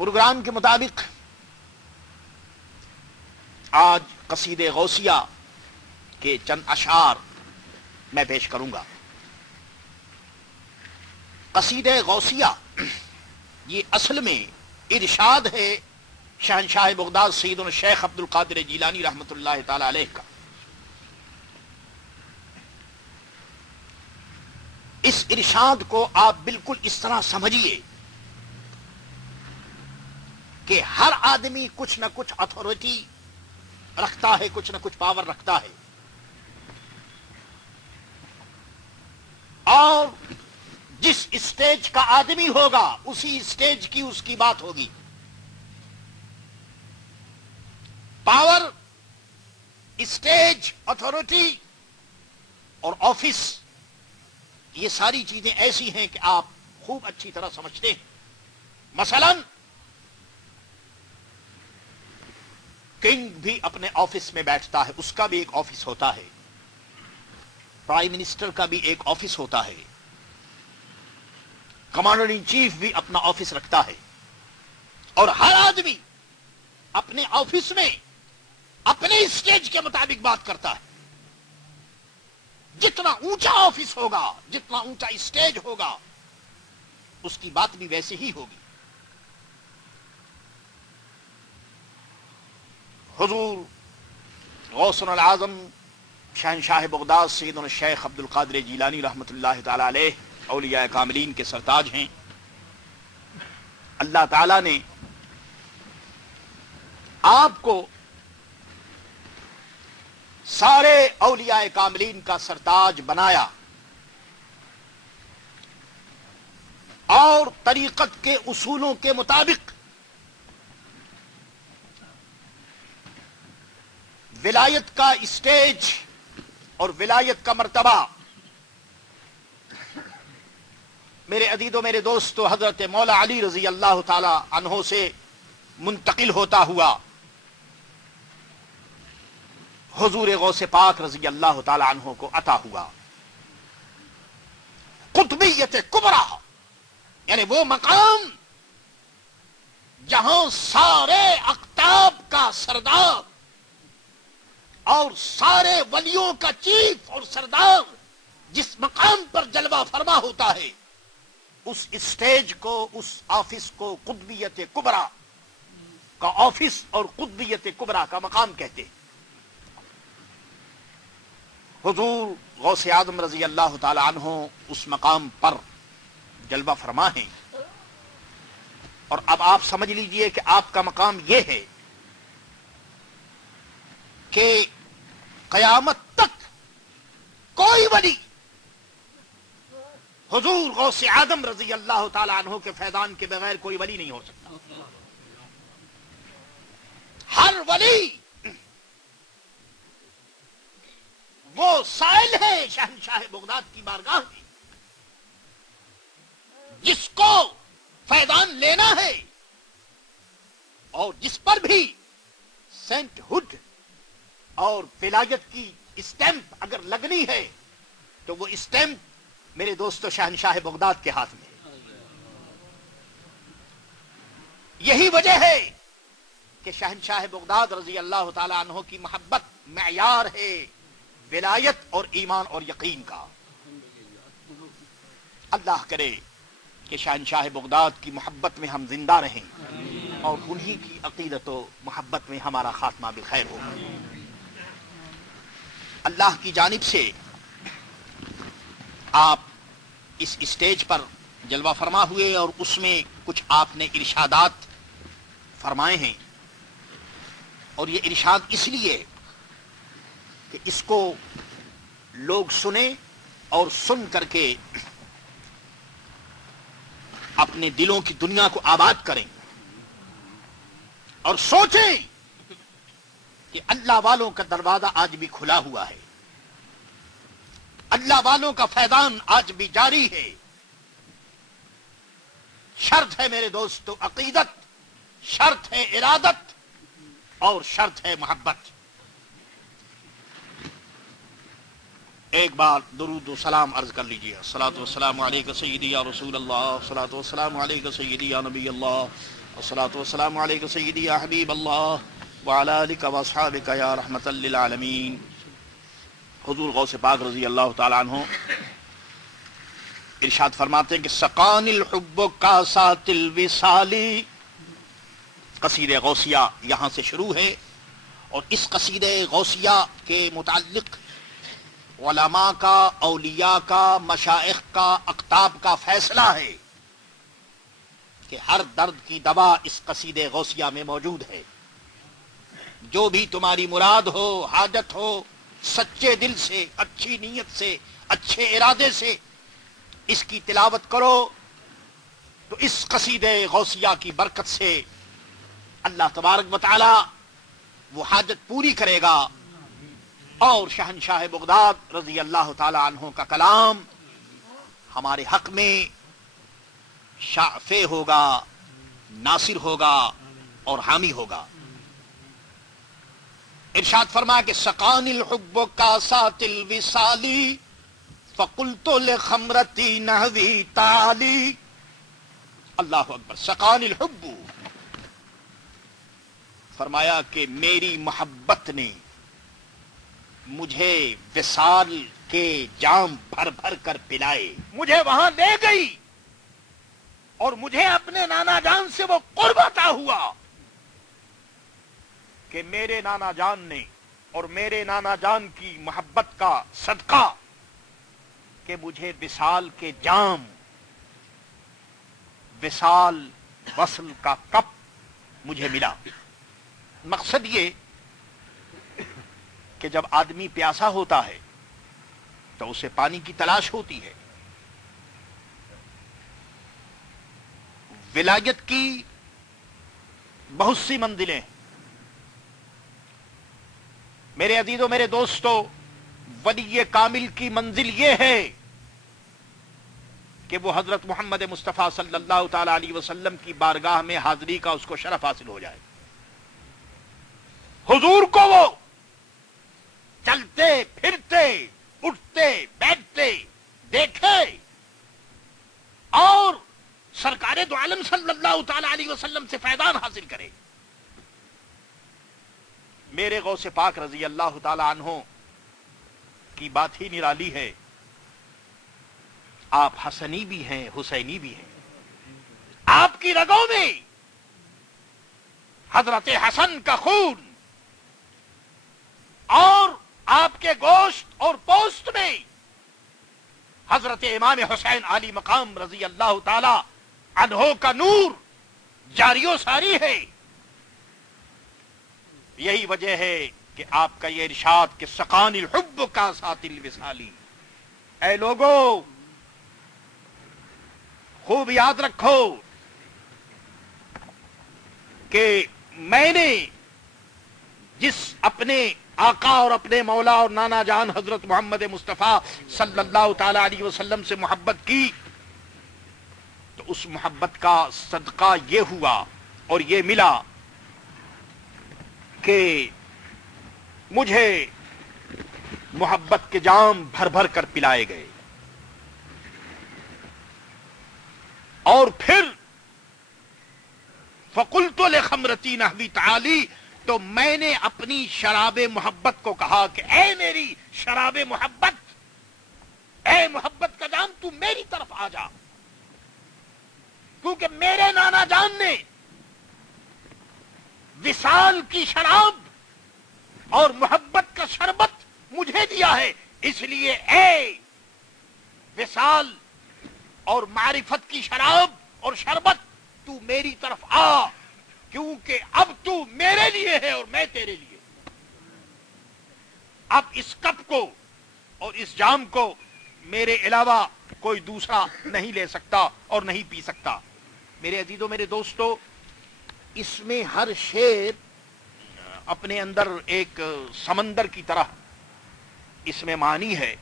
Programme کے مطابق آج قصیدہ غوثیہ کے چند اشعار میں پیش کروں گا۔ قصیدہ غوثیہ یہ اصل میں ارشاد ہے شہنشاہ بغداد سیدنا الشیخ عبد القادر جیلانی رحمۃ اللہ تعالی علیہ کا۔ اس ارشاد کو آپ بالکل اس طرح سمجھیے کہ ہر آدمی کچھ نہ کچھ اتھارٹی رکھتا ہے، کچھ نہ کچھ پاور رکھتا ہے، اور جس اسٹیج کا آدمی ہوگا اسی اسٹیج کی اس کی بات ہوگی۔ پاور، اسٹیج، اتھارٹی اور آفس، یہ ساری چیزیں ایسی ہیں کہ آپ خوب اچھی طرح سمجھتے ہیں۔ مثلا کنگ بھی اپنے آفس میں بیٹھتا ہے، اس کا بھی ایک آفس ہوتا ہے۔ پرائم منسٹر کا بھی ایک آفس ہوتا ہے۔ کمانڈر ان چیف بھی اپنا آفس رکھتا ہے، اور ہر آدمی اپنے آفس میں اپنے اسٹیج کے مطابق بات کرتا ہے۔ جتنا اونچا آفس ہوگا، جتنا اونچا اسٹیج ہوگا، اس کی بات بھی ویسے ہی ہوگی۔ حضور غوثنا العظم شہنشاہ بغداد سیدنا الشیخ عبد القادر جیلانی رحمۃ اللہ تعالی علیہ اولیاء کاملین کے سرتاج ہیں۔ اللہ تعالی نے آپ کو سارے اولیاء کاملین کا سرتاج بنایا، اور طریقت کے اصولوں کے مطابق ولایت کا اسٹیج اور ولایت کا مرتبہ میرے عزیز و میرے دوستو حضرت مولا علی رضی اللہ تعالی عنہ سے منتقل ہوتا ہوا حضور غوث پاک رضی اللہ تعالی عنہ کو عطا ہوا۔ قطبیت کبریٰ یعنی وہ مقام جہاں سارے اقطاب کا سردار اور سارے ولیوں کا چیف اور سردار جس مقام پر جلوہ فرما ہوتا ہے، اس اسٹیج کو، اس آفس کو قطبیت کبریٰ کا آفس اور قطبیت کبریٰ کا مقام کہتے ہیں۔ حضور غوث اعظم رضی اللہ تعالی عنہ اس مقام پر جلوہ فرما ہیں، اور اب آپ سمجھ لیجئے کہ آپ کا مقام یہ ہے کہ قیامت تک کوئی ولی حضور غوث اعظم رضی اللہ تعالی عنہ کے فیضان کے بغیر کوئی ولی نہیں ہو سکتا۔ ہر ولی وہ سائل ہے شہنشاہ بغداد کی بارگاہ میں، جس کو فیضان لینا ہے اور جس پر بھی سینٹ ہوڈ اور ولایت کی اسٹیمپ اگر لگنی ہے تو وہ اسٹیمپ میرے دوستو شہنشاہ بغداد کے ہاتھ میں۔ یہی وجہ ہے کہ شہنشاہ بغداد رضی اللہ تعالی عنہ کی محبت معیار ہے ولایت اور ایمان اور یقین کا۔ اللہ کرے کہ شہنشاہ بغداد کی محبت میں ہم زندہ رہیں اور انہی کی عقیدت و محبت میں ہمارا خاتمہ بخیر ہو۔ اللہ کی جانب سے آپ اس اسٹیج پر جلوہ فرما ہوئے، اور اس میں کچھ آپ نے ارشادات فرمائے ہیں، اور یہ ارشاد اس لیے کہ اس کو لوگ سنیں اور سن کر کے اپنے دلوں کی دنیا کو آباد کریں، اور سوچیں کہ اللہ والوں کا دروازہ آج بھی کھلا ہوا ہے، اللہ والوں کا فیضان آج بھی جاری ہے۔ شرط ہے میرے دوستو عقیدت، شرط ہے ارادت، اور شرط ہے محبت۔ ایک بار درود و سلام عرض کر لیجیے۔ الصلاۃ والسلام علیک سیدی یا رسول اللہ، الصلاۃ والسلام علیک سیدی یا نبی اللہ، والصلاة والسلام علیک سیدی یا حبیب اللہ وعلی آلک واصحابک یا رحمۃ للعالمین۔ حضور غوث پاک رضی اللہ تعالی عنہ ارشاد فرماتے ہیں کہ سقان الحب کاسات الوصالی، قصیدہ غوثیہ یہاں سے شروع ہے، اور اس قصیدہ غوثیہ کے متعلق علماء کا، اولیاء کا، مشائخ کا، اقطاب کا فیصلہ ہے کہ ہر درد کی دوا اس قصیدہ غوثیہ میں موجود ہے۔ جو بھی تمہاری مراد ہو، حاجت ہو، سچے دل سے، اچھی نیت سے، اچھے ارادے سے اس کی تلاوت کرو تو اس قصیدہ غوثیہ کی برکت سے اللہ تبارک و تعالی وہ حاجت پوری کرے گا، اور شہنشاہ بغداد رضی اللہ تعالی عنہ کا کلام ہمارے حق میں شافع ہوگا، ناصر ہوگا اور حامی ہوگا۔ ارشاد فرما کہ سقان الحب کاسات الوصالی فقلت لخمرتی نحوی تعالی۔ اللہ اکبر۔ سقان الحب، فرمایا کہ میری محبت نے مجھے وصال کے جام بھر بھر کر پلائے، مجھے وہاں لے گئی اور مجھے اپنے نانا جان سے وہ قرب عطا ہوا کہ میرے نانا جان نے اور میرے نانا جان کی محبت کا صدقہ کہ مجھے وصال کے جام، وصال وصل کا کپ مجھے ملا۔ مقصد یہ کہ جب آدمی پیاسا ہوتا ہے تو اسے پانی کی تلاش ہوتی ہے۔ ولایت کی بہت سی منزلیں، میرے عزیزوں، میرے دوستو، ولی کامل کی منزل یہ ہے کہ وہ حضرت محمد مصطفیٰ صلی اللہ تعالی علیہ وسلم کی بارگاہ میں حاضری کا اس کو شرف حاصل ہو جائے۔ حضور کو وہ چلتے پھرتے، اٹھتے بیٹھتے دیکھے اور سرکار دو عالم صلی اللہ تعالی علیہ وسلم سے فیضان حاصل کرے۔ میرے غوث پاک رضی اللہ تعالی عنہ کی بات ہی نرالی ہے۔ آپ حسنی بھی ہیں، حسینی بھی ہیں۔ آپ کی رگوں میں حضرت حسن کا خون اور آپ کے گوشت اور پوست میں حضرت امام حسین علی مقام رضی اللہ تعالی عنہ کا نور جاری و ساری ہے۔ یہی وجہ ہے کہ آپ کا یہ ارشاد کہ سقان الحب کاسات الوصالی۔ اے لوگو، خوب یاد رکھو کہ میں نے جس اپنے آقا اور اپنے مولا اور نانا جان حضرت محمد مصطفیٰ صلی اللہ تعالی علیہ وسلم سے محبت کی، تو اس محبت کا صدقہ یہ ہوا اور یہ ملا کہ مجھے محبت کے جام بھر بھر کر پلائے گئے، اور پھر فقلت لخمرتی نحوی تعالی، تو میں نے اپنی شراب محبت کو کہا کہ اے میری شراب محبت، اے محبت کا جام، تو میری طرف آ جا، کیونکہ میرے نانا جان نے وصال کی شراب اور محبت کا شربت مجھے دیا ہے، اس لیے اے وصال اور معرفت کی شراب اور شربت، تو میری طرف آ، کیونکہ اب تو میرے لیے ہے اور میں تیرے لیے۔ اب اس کپ کو اور اس جام کو میرے علاوہ کوئی دوسرا نہیں لے سکتا اور نہیں پی سکتا۔ میرے عزیزوں، میرے دوستو، اس میں ہر شعر اپنے اندر ایک سمندر کی طرح اس میں معنی ہے،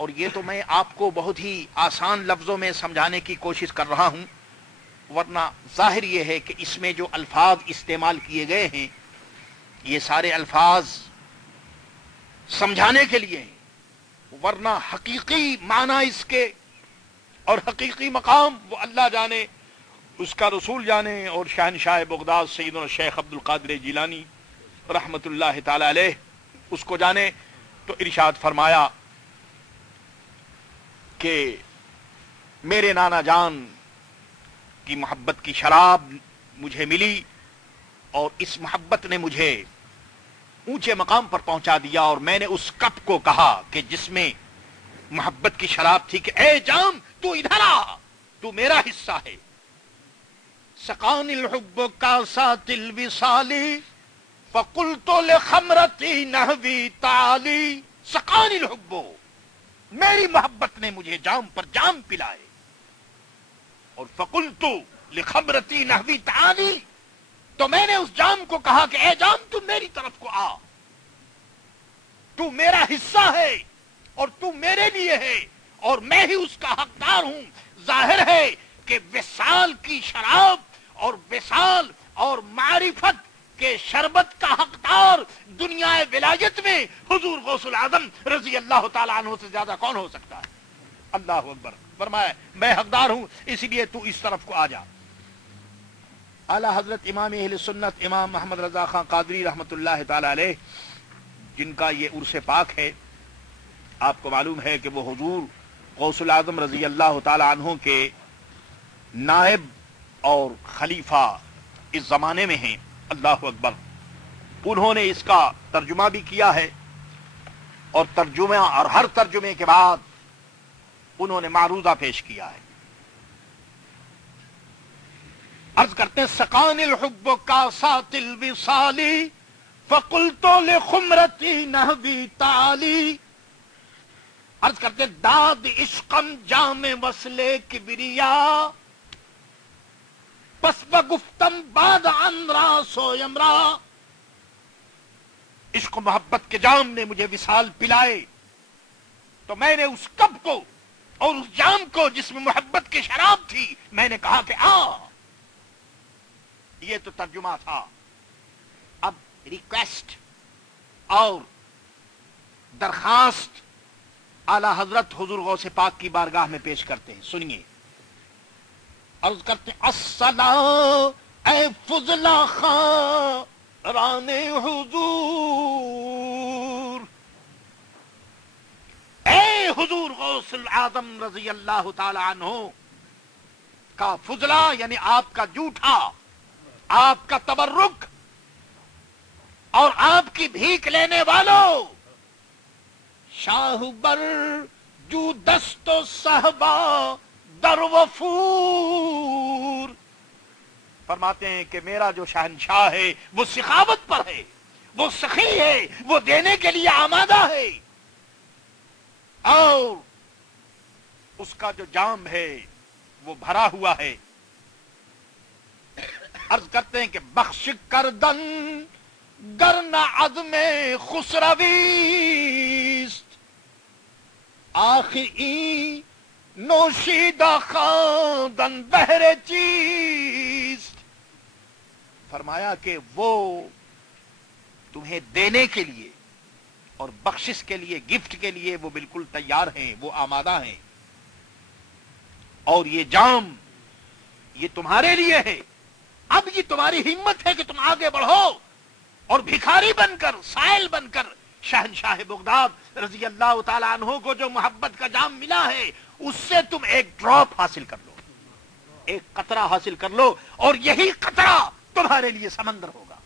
اور یہ تو میں آپ کو بہت ہی آسان لفظوں میں سمجھانے کی کوشش کر رہا ہوں، ورنہ ظاہر یہ ہے کہ اس میں جو الفاظ استعمال کیے گئے ہیں یہ سارے الفاظ سمجھانے کے لیے ہیں، ورنہ حقیقی معنی اس کے اور حقیقی مقام وہ اللہ جانے۔ اس کا رسول جانے اور شہنشاہ بغداد سیدنا شیخ عبد القادر جیلانی رحمت اللہ تعالی علیہ اس کو جانے. تو ارشاد فرمایا کہ میرے نانا جان کی محبت کی شراب مجھے ملی اور اس محبت نے مجھے اونچے مقام پر پہنچا دیا, اور میں نے اس کپ کو کہا کہ جس میں محبت کی شراب تھی کہ اے جام تو ادھر آ, تو میرا حصہ ہے. سقان الحب کاسات الوصال فقلت لخمرتی نحوی تعالی. سقان الحب, میری محبت نے مجھے جام پر جام پلائے, اور فقلت لخمرتی نحوی تعالی, تو میں نے اس جام کو کہا کہ اے جام تو میری طرف کو آ, تو میرا حصہ ہے اور تو میرے لیے ہے اور میں ہی اس کا حقدار ہوں. ظاہر ہے کہ وصال کی شراب اور وصال اور معرفت کے شربت کا حقدار دنیا ولایت میں حضور غوث العظم رضی اللہ تعالیٰ عنہ سے زیادہ کون ہو سکتا ہے؟ اللہ اکبر. فرمایا میں حقدار ہوں, اس لیے تو اس طرف کو آ جا. اعلی حضرت امام اہل سنت امام محمد رضا خان قادری رحمت اللہ تعالی علیہ, جن کا یہ عرس پاک ہے, آپ کو معلوم ہے کہ وہ حضور غوث العظم رضی اللہ تعالی عنہ کے نائب اور خلیفہ اس زمانے میں ہیں. اللہ اکبر. انہوں نے اس کا ترجمہ بھی کیا ہے, اور ترجمہ اور ہر ترجمے کے بعد انہوں نے معروضہ پیش کیا ہے. عرض کرتے ہیں سقان الحب کاسات الوصال فقلت لخمرتی نحوی تعالی. عرض کرتے ہیں داد عشقم جام وصلے کبریا پس بگفتم بعد عن راس و یمرا. عشق و محبت کے جام نے مجھے وصال پلائے, تو میں نے اس کپ کو اور اس جام کو جس میں محبت کی شراب تھی میں نے کہا کہ آ. یہ تو ترجمہ تھا. اب ریکویسٹ اور درخواست اعلی حضرت حضور غوث پاک کی بارگاہ میں پیش کرتے ہیں, سنیے. عرض کرتے ہیں السلام اے فضلہ خان حضور, اے حضور غوث العظم رضی اللہ تعالی عنہ کا فضلہ یعنی آپ کا جھوٹا, آپ کا تبرک اور آپ کی بھیک لینے والوں, شاہ بر جو دست و صحبا در وفور. فرماتے ہیں کہ میرا جو شہنشاہ ہے وہ سخاوت پر ہے, وہ سخی ہے, وہ دینے کے لیے آمادہ ہے, اور اس کا جو جام ہے وہ بھرا ہوا ہے. عرض کرتے ہیں کہ بخش کردن گرنا عزم خسرویست آخری نوشیدہ خاندن بہر چیست. فرمایا کہ وہ تمہیں دینے کے لیے اور بخشش کے لیے, گفٹ کے لیے وہ بالکل تیار ہیں, وہ آمادہ ہیں, اور یہ جام یہ تمہارے لیے ہے. اب یہ تمہاری ہمت ہے کہ تم آگے بڑھو اور بھکاری بن کر, سائل بن کر شہنشاہ بغداد رضی اللہ تعالی عنہ کو جو محبت کا جام ملا ہے اس سے تم ایک ڈراپ حاصل کر لو, ایک قطرہ حاصل کر لو, اور یہی قطرہ تمہارے لیے سمندر ہوگا.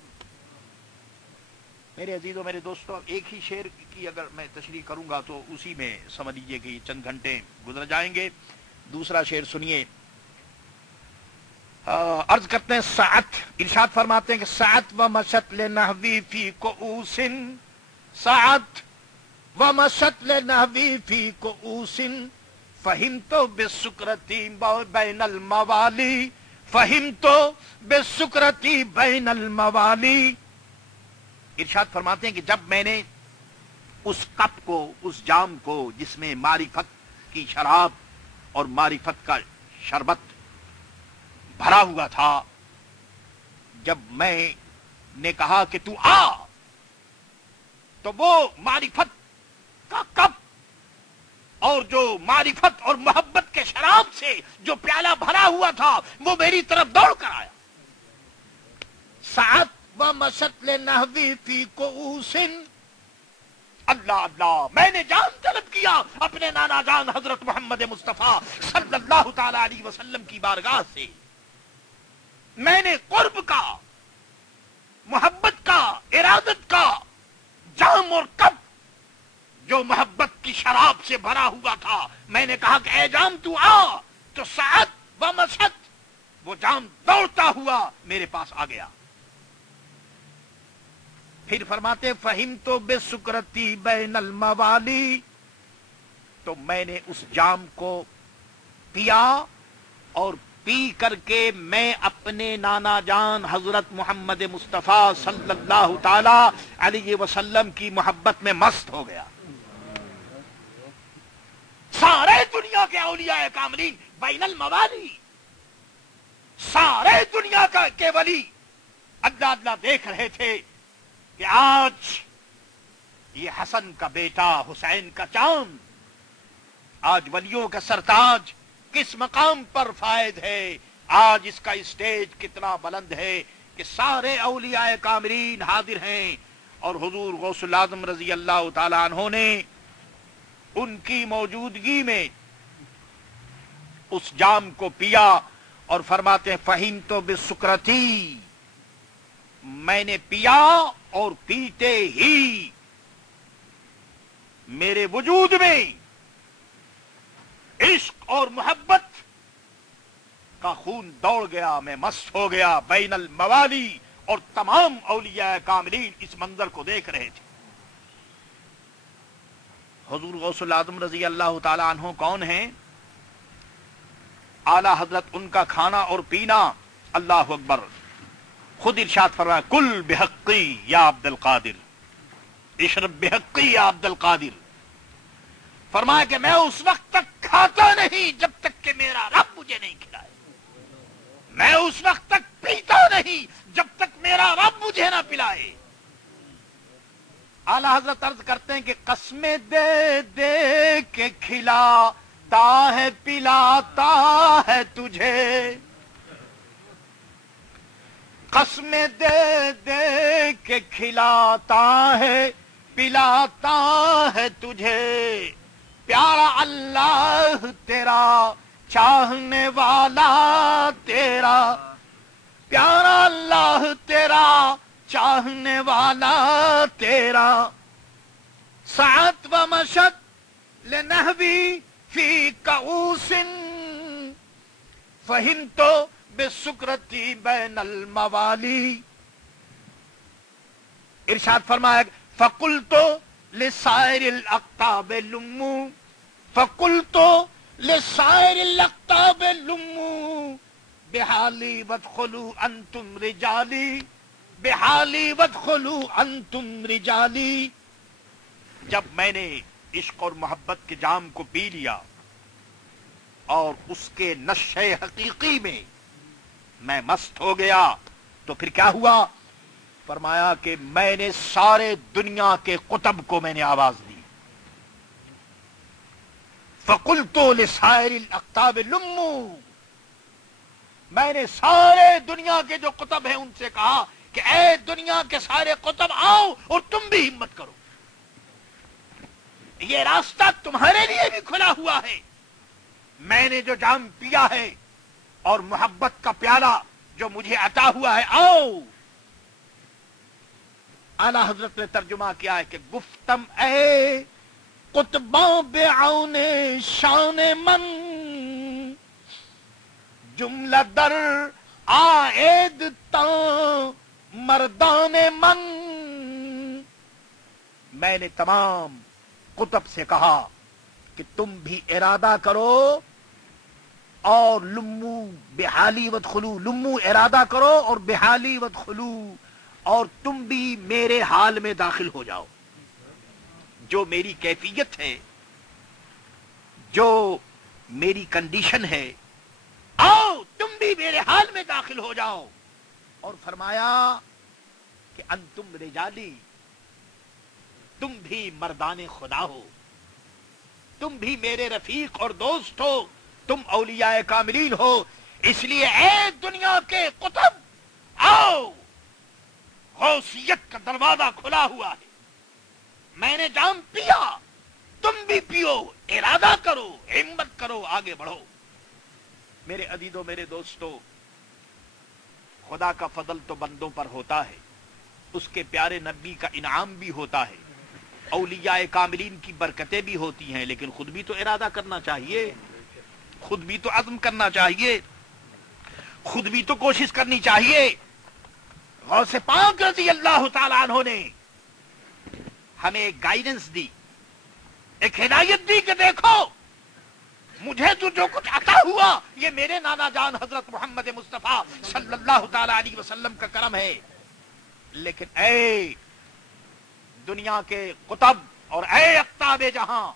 میرے عزیزوں, میرے دوستوں, ایک ہی شعر کی اگر میں تشریح کروں گا تو اسی میں سمجھ لیجیے کہ چند گھنٹے گزر جائیں گے. دوسرا شعر سنیے. عرض کرتے ہیں ساعت, ارشاد فرماتے ہیں کہ ساعت و مشت لنحوی فی کؤوس, ساعت و مشت لنحوی فی کؤوس فہمت بالسکرتی بین الموالی, فہمت بالسکرتی بین الموالی. ارشاد فرماتے ہیں کہ جب میں نے اس کپ کو, اس جام کو جس میں معرفت کی شراب اور معرفت کا شربت بھرا ہوا تھا, جب میں نے کہا کہ تو آ, تو وہ معرفت کا کپ اور جو معرفت اور محبت کے شراب سے جو پیالہ بھرا ہوا تھا وہ میری طرف دوڑ کر آیا. سعت و مشت لنہوی فی کوس. اللہ اللہ، میں نے جان طلب کیا اپنے نانا جان حضرت محمد مصطفیٰ صلی اللہ تعالی علیہ وسلم کی بارگاہ سے. میں نے قرب کا، محبت کا، ارادت کا جام اور کپ جو محبت کی شراب سے بھرا ہوا تھا، میں نے کہا کہ اے جام تو آ. تو سعت و مشت، وہ جام دوڑتا ہوا میرے پاس آ گیا. پھر فرماتے فہم تو بے سکرتی بین الموالی. تو میں نے اس جام کو پیا اور پی کر کے میں اپنے نانا جان حضرت محمد مصطفیٰ صلی اللہ تعالی علیہ وسلم کی محبت میں مست ہو گیا. سارے دنیا کے اولیاء کاملین بین الموالی، سارے دنیا کے ولی اللہ اللہ دیکھ رہے تھے کہ آج یہ حسن کا بیٹا حسین کا چاند، آج ولیوں کا سرتاج کس مقام پر فائد ہے، آج اس کا اسٹیج کتنا بلند ہے کہ سارے اولیاء کاملین حاضر ہیں. اور حضور غوث الاعظم رضی اللہ تعالی عنہ نے ان کی موجودگی میں اس جام کو پیا اور فرماتے ہیں فہیم تو بسکرتی. میں نے پیا اور پیتے ہی میرے وجود میں عشق اور محبت کا خون دوڑ گیا، میں مست ہو گیا. بین الموالی، اور تمام اولیاء کاملین اس منظر کو دیکھ رہے تھے. حضور غوث الاعظم رضی اللہ تعالی عنہ کون ہیں؟ اعلی حضرت ان کا کھانا اور پینا، اللہ اکبر. خود ارشاد فرمایا کل بحقی یا عبد القادر، اشرب بحقی یا عبد القادر. فرمایا کہ میں اس وقت تک کھاتا نہیں جب تک کہ میرا رب مجھے نہیں کھلائے، میں اس وقت تک پیتا نہیں جب تک میرا رب مجھے نہ پلائے. اعلی حضرت عرض کرتے ہیں کہ قسمیں دے دے کے کھلاتا ہے پلاتا ہے تجھے، قسمیں دے دے کے کھلاتا ہے پلاتا ہے تجھے. پیارا اللہ تیرا چاہنے والا تیرا، پیارا اللہ تیرا چاہنے والا تیرا. سعت و مشت لنہوی فی کؤس فہمت بسکرتی بین الموالی. ارشاد فرمایا فقلت لسائر الاقطاب لمو، فقلت لسائر الاقطاب لمو بحالی وادخلوا انتم رجالی، بحالی وادخلوا انتم رجالی. جب میں نے عشق اور محبت کے جام کو پی لیا اور اس کے نشے حقیقی میں میں مست ہو گیا، تو پھر کیا ہوا؟ فرمایا کہ میں نے سارے دنیا کے قطب کو میں نے آواز دی. فقلت لسائر الاقطاب لمو، میں نے سارے دنیا کے جو قطب ہیں ان سے کہا کہ اے دنیا کے سارے قطب آؤ اور تم بھی ہمت کرو، یہ راستہ تمہارے لیے بھی کھلا ہوا ہے. میں نے جو جام پیا ہے اور محبت کا پیالہ جو مجھے عطا ہوا ہے، آؤ. اعلی حضرت نے ترجمہ کیا ہے کہ گفتم اے قطباں بعون شان من، جملہ در آئید تاں مردان من. میں نے تمام قطب سے کہا کہ تم بھی ارادہ کرو اور لمو بحالی وادخلو، لمو ارادہ کرو اور بحالی وادخلو، اور تم بھی میرے حال میں داخل ہو جاؤ. جو میری کیفیت ہے، جو میری کنڈیشن ہے، آؤ تم بھی میرے حال میں داخل ہو جاؤ. اور فرمایا کہ انتم رجالی، تم بھی مردان خدا ہو. تم بھی میرے رفیق اور دوست ہو، تم اولیاء کاملین ہو، اس لیے اے دنیا کے قطب آؤ، غوثیت کا دروازہ کھلا ہوا ہے، میں نے جام پیا، تم بھی پیو، ارادہ کرو، ہمت کرو، آگے بڑھو۔ میرے عزیزو، میرے دوستو، خدا کا فضل تو بندوں پر ہوتا ہے، اس کے پیارے نبی کا انعام بھی ہوتا ہے، اولیاء کاملین کی برکتیں بھی ہوتی ہیں، لیکن خود بھی تو ارادہ کرنا چاہیے، خود بھی تو عزم کرنا چاہیے، خود بھی تو کوشش کرنی چاہیے۔ غوث پاک رضی اللہ تعالیٰ عنہ نے ہمیں ایک گائیڈنس دی، ایک ہدایت دی کہ دیکھو مجھے جو کچھ عطا ہوا یہ میرے نانا جان حضرت محمد مصطفیٰ صلی اللہ تعالی علیہ وسلم کا کرم ہے، لیکن اے دنیا کے قطب اور اے اقطاب جہاں،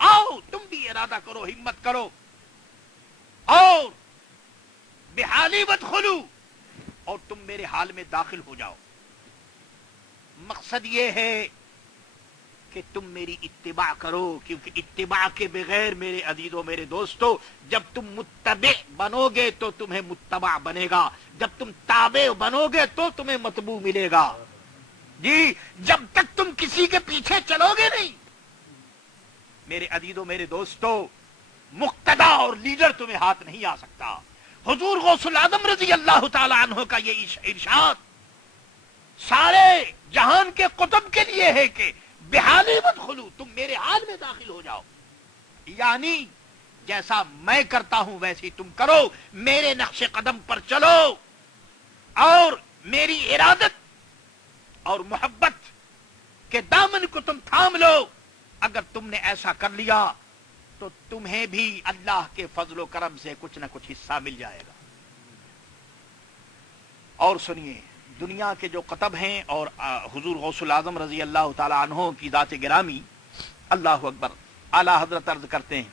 آؤ تم بھی ارادہ کرو، ہمت کرو، اور بحالی وادخلوا، اور تم میرے حال میں داخل ہو جاؤ۔ مقصد یہ ہے کہ تم میری اتباع کرو، کیونکہ اتباع کے بغیر میرے عزیزوں، میرے دوستو، جب تم متبع بنو گے تو تمہیں متبع بنے گا، جب تم تابع بنو گے تو تمہیں متبوع ملے گا۔ جی، جب تک تم کسی کے پیچھے چلو گے نہیں میرے عزیزوں، میرے دوستو، مقتدا اور لیڈر تمہیں ہاتھ نہیں آ سکتا۔ حضور غوث العظم رضی اللہ تعالی عنہ کا یہ ارشاد سارے جہان کے قطب کے لیے ہے کہ بحالی وادخلوا، تم میرے حال میں داخل ہو جاؤ، یعنی جیسا میں کرتا ہوں ویسے تم کرو، میرے نقش قدم پر چلو، اور میری ارادت اور محبت کے دامن کو تم تھام لو۔ اگر تم نے ایسا کر لیا تو تمہیں بھی اللہ کے فضل و کرم سے کچھ نہ کچھ حصہ مل جائے گا۔ اور سنیے، دنیا کے جو قطب ہیں اور حضور غوث العظم رضی اللہ تعالی عنہ کی ذات گرامی، اللہ اکبر، اعلی حضرت عرض کرتے ہیں،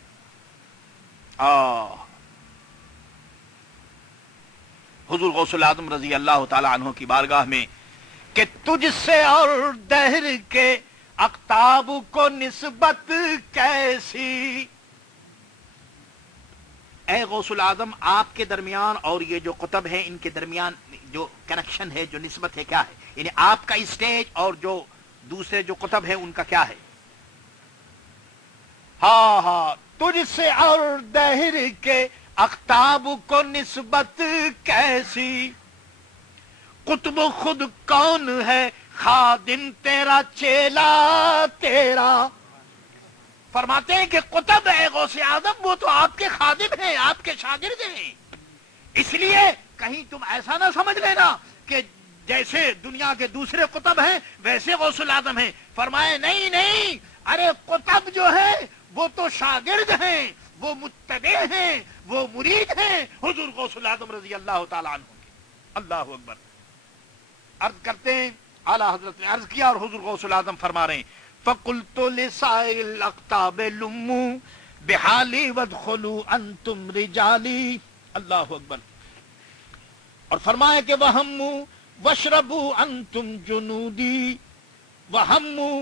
حضور غوث العظم رضی اللہ تعالی عنہ کی بارگاہ میں کہ تجھ سے اور دہر کے اقطاب کو نسبت کیسی، اے غوث العظم، آپ کے درمیان اور یہ جو قطب ہیں ان کے درمیان جو کنیکشن ہے، جو نسبت ہے، کیا ہے؟ یعنی آپ کا اسٹیج اور جو دوسرے جو قطب ہیں ان کا کیا ہے؟ ہاں ہاں، تجھ سے اور دہر کے اقطاب کو نسبت کیسی، قطب خود کون ہے خادم تیرا چیلا تیرا۔ فرماتے ہیں کہ قطب ہے غوث اعظم، وہ تو آپ کے خادم ہیں، آپ کے شاگرد ہیں، اس لیے کہیں تم ایسا نہ سمجھ لینا کہ جیسے دنیا کے دوسرے قطب ہیں ویسے غوث العظم ہیں۔ فرمائے نہیں نہیں، ارے قطب جو ہے وہ تو شاگرد ہیں، وہ متبع ہیں، وہ مرید ہیں حضور غوث العظم رضی اللہ تعالی عنہ کے۔ اللہ اکبر۔ عرض کرتے ہیں، اعلیٰ حضرت نے عرض کیا اور حضور غوث العظم فرما رہے ہیں، فَقُلْتُ لِسَائِرِ الْأَقْطَابِ لُمُّوا بِحَالِي وَادْخُلُوا أَنْتُمْ رِجَالِي۔ اللہ اکبر۔ اور فرمایا کہ وَهَمُّوا وَاشْرَبُوا أَنْتُمْ جُنُودِي، وَهَمُّوا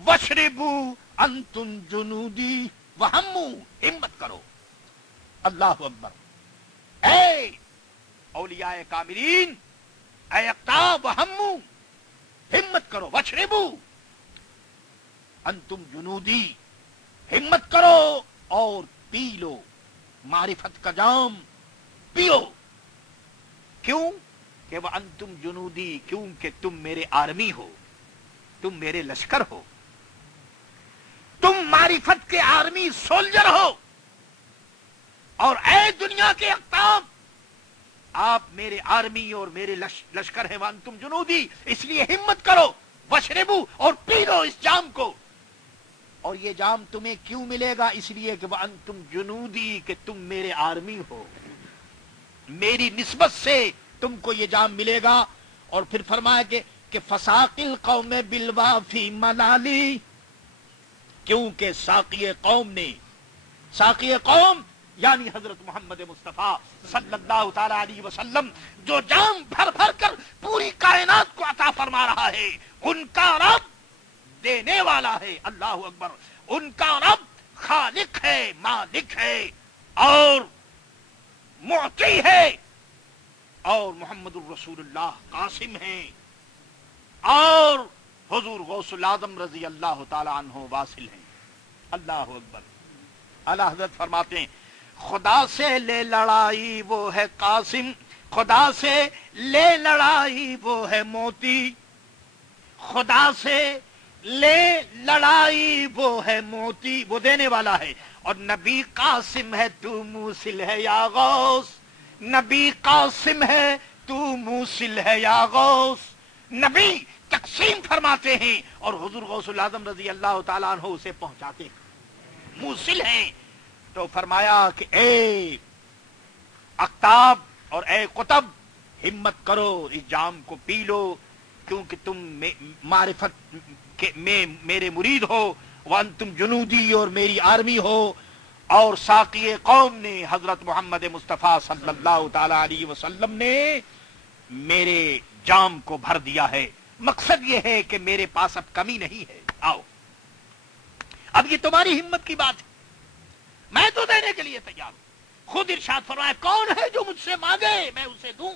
وَاشْرِبُوا أَنْتُمْ جُنُودِي، وَهَمُّوا، ہمت کرو۔ اللہ اکبر۔ اے اولیاء کاملین، اے اقطاب، وَهَمُّوا، ہمت کرو، وَاشْرِبُوا انتم جنودی، ہمت کرو اور پی لو، معرفت کا جام پیو۔ کیوں کہ وہ انتم جنودی، کیونکہ تم میرے آرمی ہو، تم میرے لشکر ہو، تم معرفت کے آرمی سولجر ہو، اور اے دنیا کے اقطاب، آپ میرے آرمی اور میرے لشکر ہیں، وانتم جنودی، اس لیے ہمت کرو، واشربو، اور پی لو اس جام کو۔ اور یہ جام تمہیں کیوں ملے گا؟ اس لیے کہ وانتم جنودی، کہ تم میرے آرمی ہو، میری نسبت سے تم کو یہ جام ملے گا۔ اور پھر فرمایا کہ فساقی القوم بالوافی منالی، کیونکہ ساقی قوم نے، ساقی قوم یعنی حضرت محمد مصطفیٰ صلی اللہ تعالی علیہ وسلم، جو جام بھر بھر کر پوری کائنات کو عطا فرما رہا ہے، ان کا رب دینے والا ہے۔ اللہ اکبر۔ ان کا رب خالق ہے، مالک ہے اور معطی ہے، اور محمد الرسول اللہ قاسم ہیں، اور حضور غوث العظم رضی اللہ تعالی عنہ واصل ہیں۔ اللہ اکبر۔ اعلی حضرت فرماتے ہیں خدا سے لے لڑائی وہ ہے قاسم، خدا سے لے لڑائی وہ ہے موتی، خدا سے لے لڑائی وہ ہے موتی، وہ دینے والا ہے، اور نبی قاسم ہے تو موصل ہے یا غوث، نبی قاسم ہے تو موصل ہے یا غوث۔ نبی تقسیم فرماتے ہیں اور حضور غوث العظم رضی اللہ تعالیٰ عنہ اسے پہنچاتے ہیں، موصل ہیں۔ تو فرمایا کہ اے اقطاب اور اے قطب، ہمت کرو، اس جام کو پی لو، کیونکہ تم معرفت میں میرے مرید ہو، وانتم جنودی اور میری آرمی ہو، اور ساقی قوم نے حضرت محمد مصطفیٰ صلی اللہ تعالی علیہ وسلم نے میرے جام کو بھر دیا ہے۔ مقصد یہ ہے کہ میرے پاس اب کمی نہیں ہے، آؤ۔ اب یہ تمہاری ہمت کی بات ہے، میں تو دینے کے لیے تیار ہوں۔ خود ارشاد فرمایا کون ہے جو مجھ سے مانگے میں اسے دوں،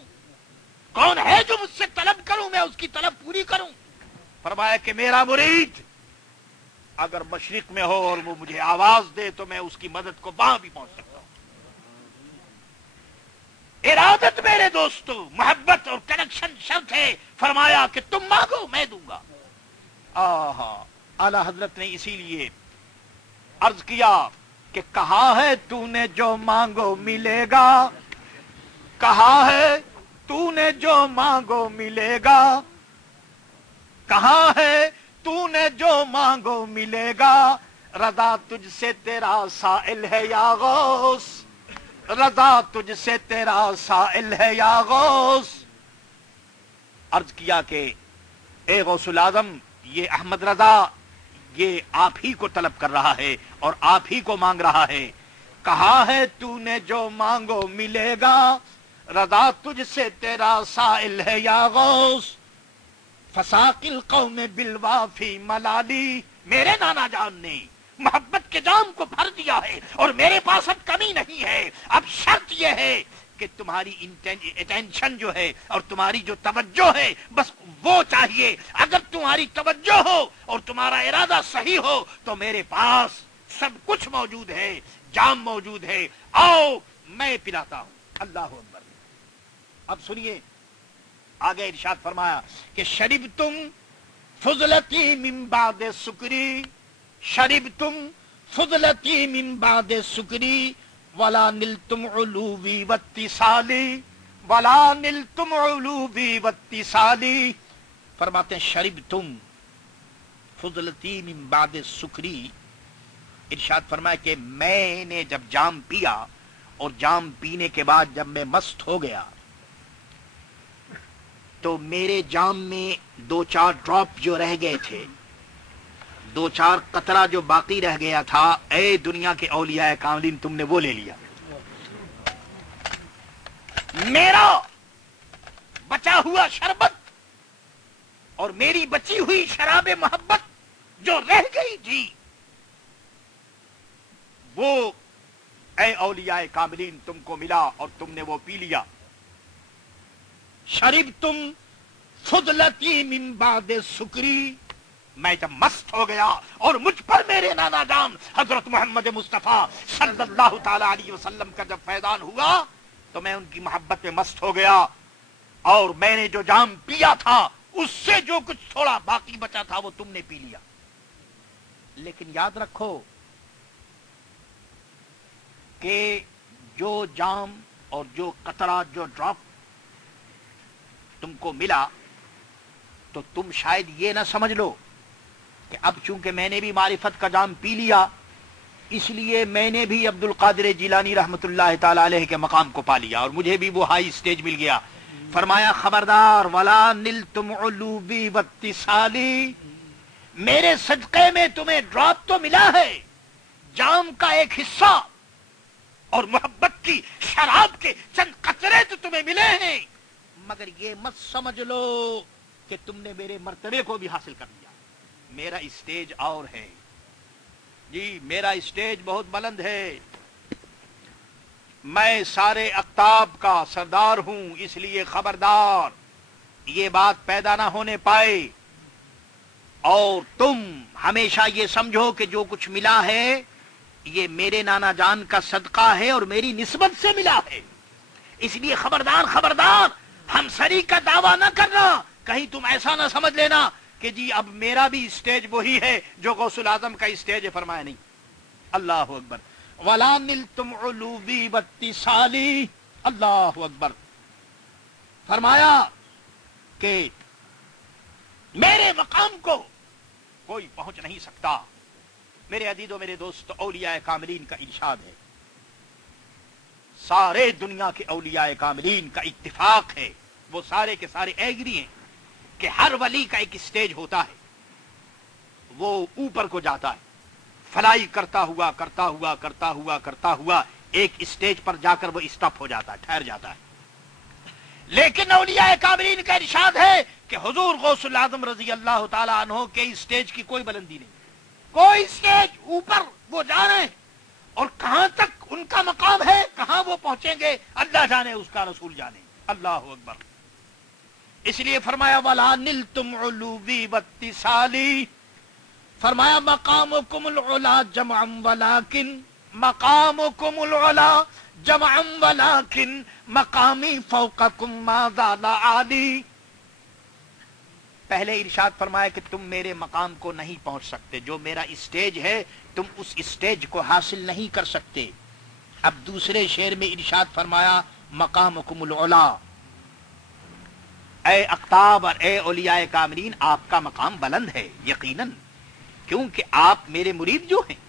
کون ہے جو مجھ سے طلب کروں میں اس کی طلب پوری کروں۔ فرمایا کہ میرا مرید اگر مشرق میں ہو اور وہ مجھے آواز دے تو میں اس کی مدد کو وہاں بھی پہنچ سکتا ہوں۔ ارادت میرے دوستو، محبت اور کنیکشن شرط ہے۔ فرمایا کہ تم مانگو میں دوں گا۔ اعلی حضرت نے اسی لیے عرض کیا کہ کہا ہے تو نے جو مانگو ملے گا، کہا ہے تو نے جو مانگو ملے گا، کہا ہے تو نے جو مانگو ملے گا، رضا تجھ سے تیرا سائل ہے یا غوث، رضا تجھ سے تیرا سائل ہے یا غوث۔ عرض کیا کہ اے غوث العظم، یہ احمد رضا یہ آپ ہی کو طلب کر رہا ہے اور آپ ہی کو مانگ رہا ہے۔ کہا ہے تو نے جو مانگو ملے گا، رضا تجھ سے تیرا سائل ہے یا غوث، فساق القوم بالوافی ملالی۔ میرے نانا جان نے محبت کے جام کو بھر دیا ہے اور میرے پاس اب کمی نہیں ہے۔ اب شرط یہ ہے کہ تمہاری اٹینشن جو ہے اور تمہاری جو توجہ ہے بس وہ چاہیے۔ اگر تمہاری توجہ ہو اور تمہارا ارادہ صحیح ہو تو میرے پاس سب کچھ موجود ہے، جام موجود ہے، آؤ میں پلاتا ہوں۔ اللہ اکبر۔ اب سنیے آگے ارشاد فرمایا کہ شربتم فضلتی من بعد سکری، شربتم فضلتی من بعد سکری، ولا نلتم علوی واتصالی، ولا نلتم علوی واتصالی۔ فرماتے ہیں شربتم فضلتی من بعد سکری، ارشاد فرمایا کہ میں نے جب جام پیا اور جام پینے کے بعد جب میں مست ہو گیا تو میرے جام میں دو چار ڈراپ جو رہ گئے تھے، دو چار قطرہ جو باقی رہ گیا تھا، اے دنیا کے اولیاء کاملین تم نے وہ لے لیا۔ میرا بچا ہوا شربت اور میری بچی ہوئی شراب محبت جو رہ گئی تھی وہ اے اولیاء کاملین تم کو ملا اور تم نے وہ پی لیا۔ شربتم فضلتی من بعد سکری، میں جب مست ہو گیا اور مجھ پر میرے نانا جان حضرت محمد مصطفیٰ صلی اللہ تعالی علیہ وسلم کا جب فیضان ہوا تو میں ان کی محبت میں مست ہو گیا، اور میں نے جو جام پیا تھا اس سے جو کچھ تھوڑا باقی بچا تھا وہ تم نے پی لیا۔ لیکن یاد رکھو کہ جو جام اور جو قطرہ جو ڈراپ تم کو ملا تو تم شاید یہ نہ سمجھ لو کہ اب چونکہ میں نے بھی معرفت کا جام پی لیا اس لیے میں نے بھی عبد القادر جیلانی رحمت اللہ تعالی علیہ کے مقام کو پا لیا اور مجھے بھی وہ ہائی سٹیج مل گیا۔ فرمایا خبردار، ولا نلتم علوی واتصالی، میرے صدقے میں تمہیں ڈراپ تو ملا ہے، جام کا ایک حصہ اور محبت کی شراب کے چند قطرے تو تمہیں ملے ہیں، مگر یہ مت سمجھ لو کہ تم نے میرے مرتبے کو بھی حاصل کر لیا۔ میرا اسٹیج اور ہے، جی میرا اسٹیج بہت بلند ہے، میں سارے اقطاب کا سردار ہوں، اس لیے خبردار یہ بات پیدا نہ ہونے پائے، اور تم ہمیشہ یہ سمجھو کہ جو کچھ ملا ہے یہ میرے نانا جان کا صدقہ ہے اور میری نسبت سے ملا ہے، اس لیے خبردار خبردار ہم سری کا دعویٰ نہ کرنا، کہیں تم ایسا نہ سمجھ لینا کہ جی اب میرا بھی اسٹیج وہی ہے جو غوث الاعظم کا اسٹیج ہے، فرمایا نہیں۔ اللہ اکبر۔ وَلَا نِلْتُمْ عُلُوِّي وَاتِّصَالِي، اللہ اکبر۔ فرمایا کہ میرے مقام کو کوئی پہنچ نہیں سکتا۔ میرے عزیزو میرے دوست، اولیاء کاملین کا ارشاد ہے، سارے دنیا کے اولیاء کاملین کا اتفاق ہے، وہ سارے کے سارے ایگری ہیں کہ ہر ولی کا ایک اسٹیج ہوتا ہے، وہ اوپر کو جاتا ہے، فلائی کرتا ہوا کرتا ہوا کرتا ہوا کرتا ہوا ایک اسٹیج پر جا کر وہ اسٹاپ ہو جاتا ہے، ٹھہر جاتا ہے۔ لیکن اولیاء کاملین کا ارشاد ہے کہ حضور غوث الاعظم رضی اللہ تعالی عنہ کے اسٹیج کی کوئی بلندی نہیں، کوئی اسٹیج اوپر وہ جا رہے ہیں، اور کہاں تک ان کا مقام ہے، کہاں وہ پہنچیں گے، اللہ جانے، اس کا رسول جانے۔ اللہ اکبر۔ اس لیے فرمایا وَلَا نِلْتُمْ عُلُوِّي وَاتِّصَالِي، فرمایا مقامکم العلا جمعا ولیکن، مقامکم العلا جمعا ولیکن مقامی فوقکم ما زال عالی۔ پہلے ارشاد فرمایا کہ تم میرے مقام کو نہیں پہنچ سکتے، جو میرا اسٹیج ہے تم اس اسٹیج کو حاصل نہیں کر سکتے۔ اب دوسرے شعر میں ارشاد فرمایا مقامکم العلا، اے اقطاب اور اے اولیاء کاملین، آپ کا مقام بلند ہے یقیناً، کیونکہ آپ میرے مرید جو ہیں،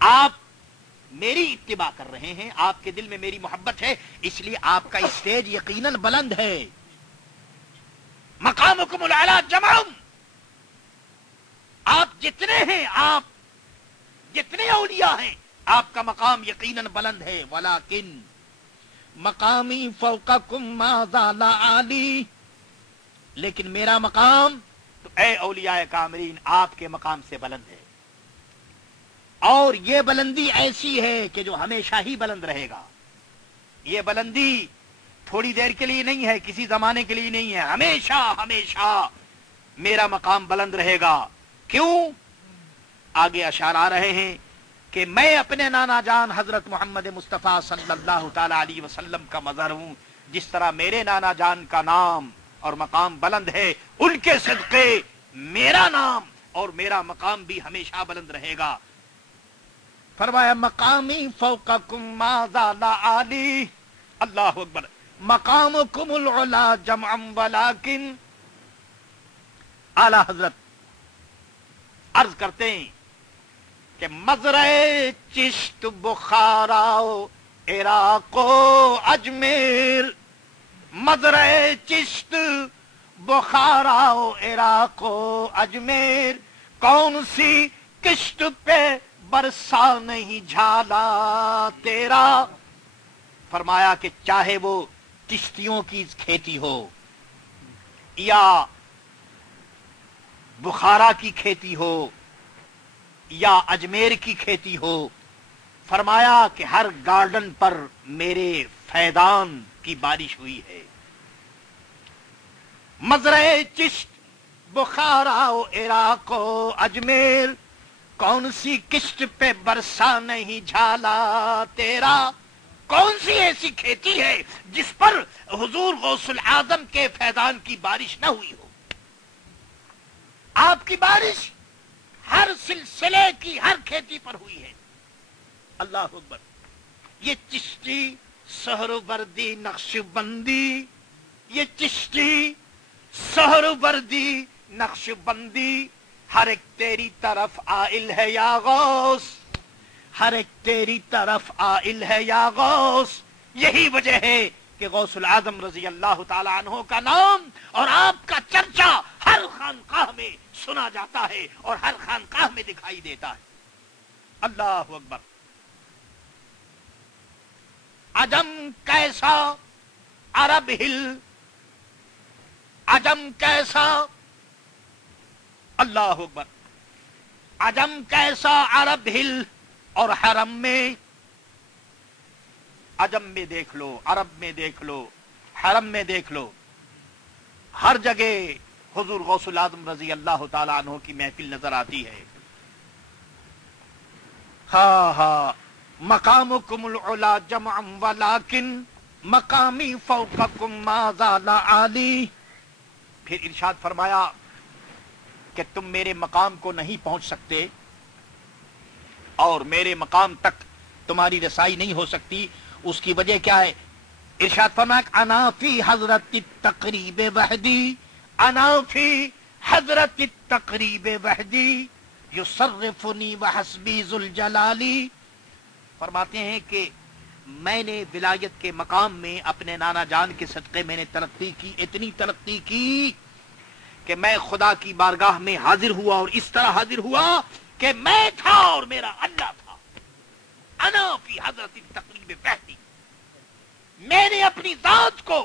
آپ میری اتباع کر رہے ہیں، آپ کے دل میں میری محبت ہے، اس لیے آپ کا اسٹیج یقیناً بلند ہے۔ مقامکم العلا جمعا، آپ جتنے ہیں، آپ جتنے اولیاء ہیں، آپ کا مقام یقیناً بلند ہے، ولیکن مقامی فوقکم ما زال عالی، لیکن میرا مقام تو اے اولیاء کاملین آپ کے مقام سے بلند ہے، اور یہ بلندی ایسی ہے کہ جو ہمیشہ ہی بلند رہے گا۔ یہ بلندی تھوڑی دیر کے لیے نہیں ہے، کسی زمانے کے لیے نہیں ہے، ہمیشہ ہمیشہ میرا مقام بلند رہے گا۔ کیوں؟ آگے اشعار آ رہے ہیں کہ میں اپنے نانا جان حضرت محمد مصطفیٰ صلی اللہ تعالی علیہ وسلم کا مظہر ہوں، جس طرح میرے نانا جان کا نام اور مقام بلند ہے، ان کے صدقے میرا نام اور میرا مقام بھی ہمیشہ بلند رہے گا۔ فرمایا مقامی فوقکم ما زال عالی، اللہ اکبر، مقامکم العلا جمعا ولیکن، اعلی حضرت عرض کرتے ہیں کہ مزرع چشت بخارا عراق و اجمیر، مزرع چشت بخارا عراق و اجمیر، کون سی کشت پہ برسا نہیں جھالا تیرا۔ فرمایا کہ چاہے وہ کشتیوں کی کھیتی ہو یا بخارا کی کھیتی ہو یا اجمیر کی کھیتی ہو، فرمایا کہ ہر گارڈن پر میرے فیضان کی بارش ہوئی ہے۔ مزرع چشت بخارا و عراق و اجمیر، کون سی کشت پہ برسا نہیں جھالا تیرا۔ کون سی ایسی کھیتی ہے جس پر حضور غوث الاعظم کے فیضان کی بارش نہ ہوئی ہو؟ آپ کی بارش ہر سلسلے کی ہر کھیتی پر ہوئی ہے۔ اللہ اکبر۔ یہ چشتی سہروردی نقش بندی، یہ چشتی سہروردی نقش بندی، ہر ایک تیری طرف آئل ہے یا غوث، ہر ایک تیری طرف آئل ہے یا غوث۔ یہی وجہ ہے کہ غوث العظم رضی اللہ تعالی عنہ کا نام اور آپ کا چرچا ہر خانقاہ میں سنا جاتا ہے اور ہر خانقاہ میں دکھائی دیتا ہے۔ اللہ اکبر۔ عجم کیسا عرب ہل، عجم کیسا، اللہ اکبر، عجم کیسا عرب ہل اور حرم میں، عجم میں دیکھ لو، عرب میں دیکھ لو، حرم میں دیکھ لو، ہر جگہ حضور غوث العظم رضی اللہ تعالی عنہ کی محفل نظر آتی ہے. ہاں ہاں مقامکم العلا جمعا ولکن مقامی فوقکم ما زال عالی. پھر ارشاد فرمایا کہ تم میرے مقام کو نہیں پہنچ سکتے اور میرے مقام تک تمہاری رسائی نہیں ہو سکتی. اس کی وجہ کیا ہے؟ ارشاد فرمایا انا فی حضرت التقریب وحدی، انا فی حضرت التقریب وحدی یصرفنی وحسبی ذوالجلالی. فرماتے ہیں کہ میں نے ولایت کے مقام میں اپنے نانا جان کے صدقے میں نے ترقی کی، اتنی ترقی کی کہ میں خدا کی بارگاہ میں حاضر ہوا، اور اس طرح حاضر ہوا کہ میں تھا اور میرا اللہ تھا. انا فی حضرت التقریب وحدی، میں نے اپنی ذات کو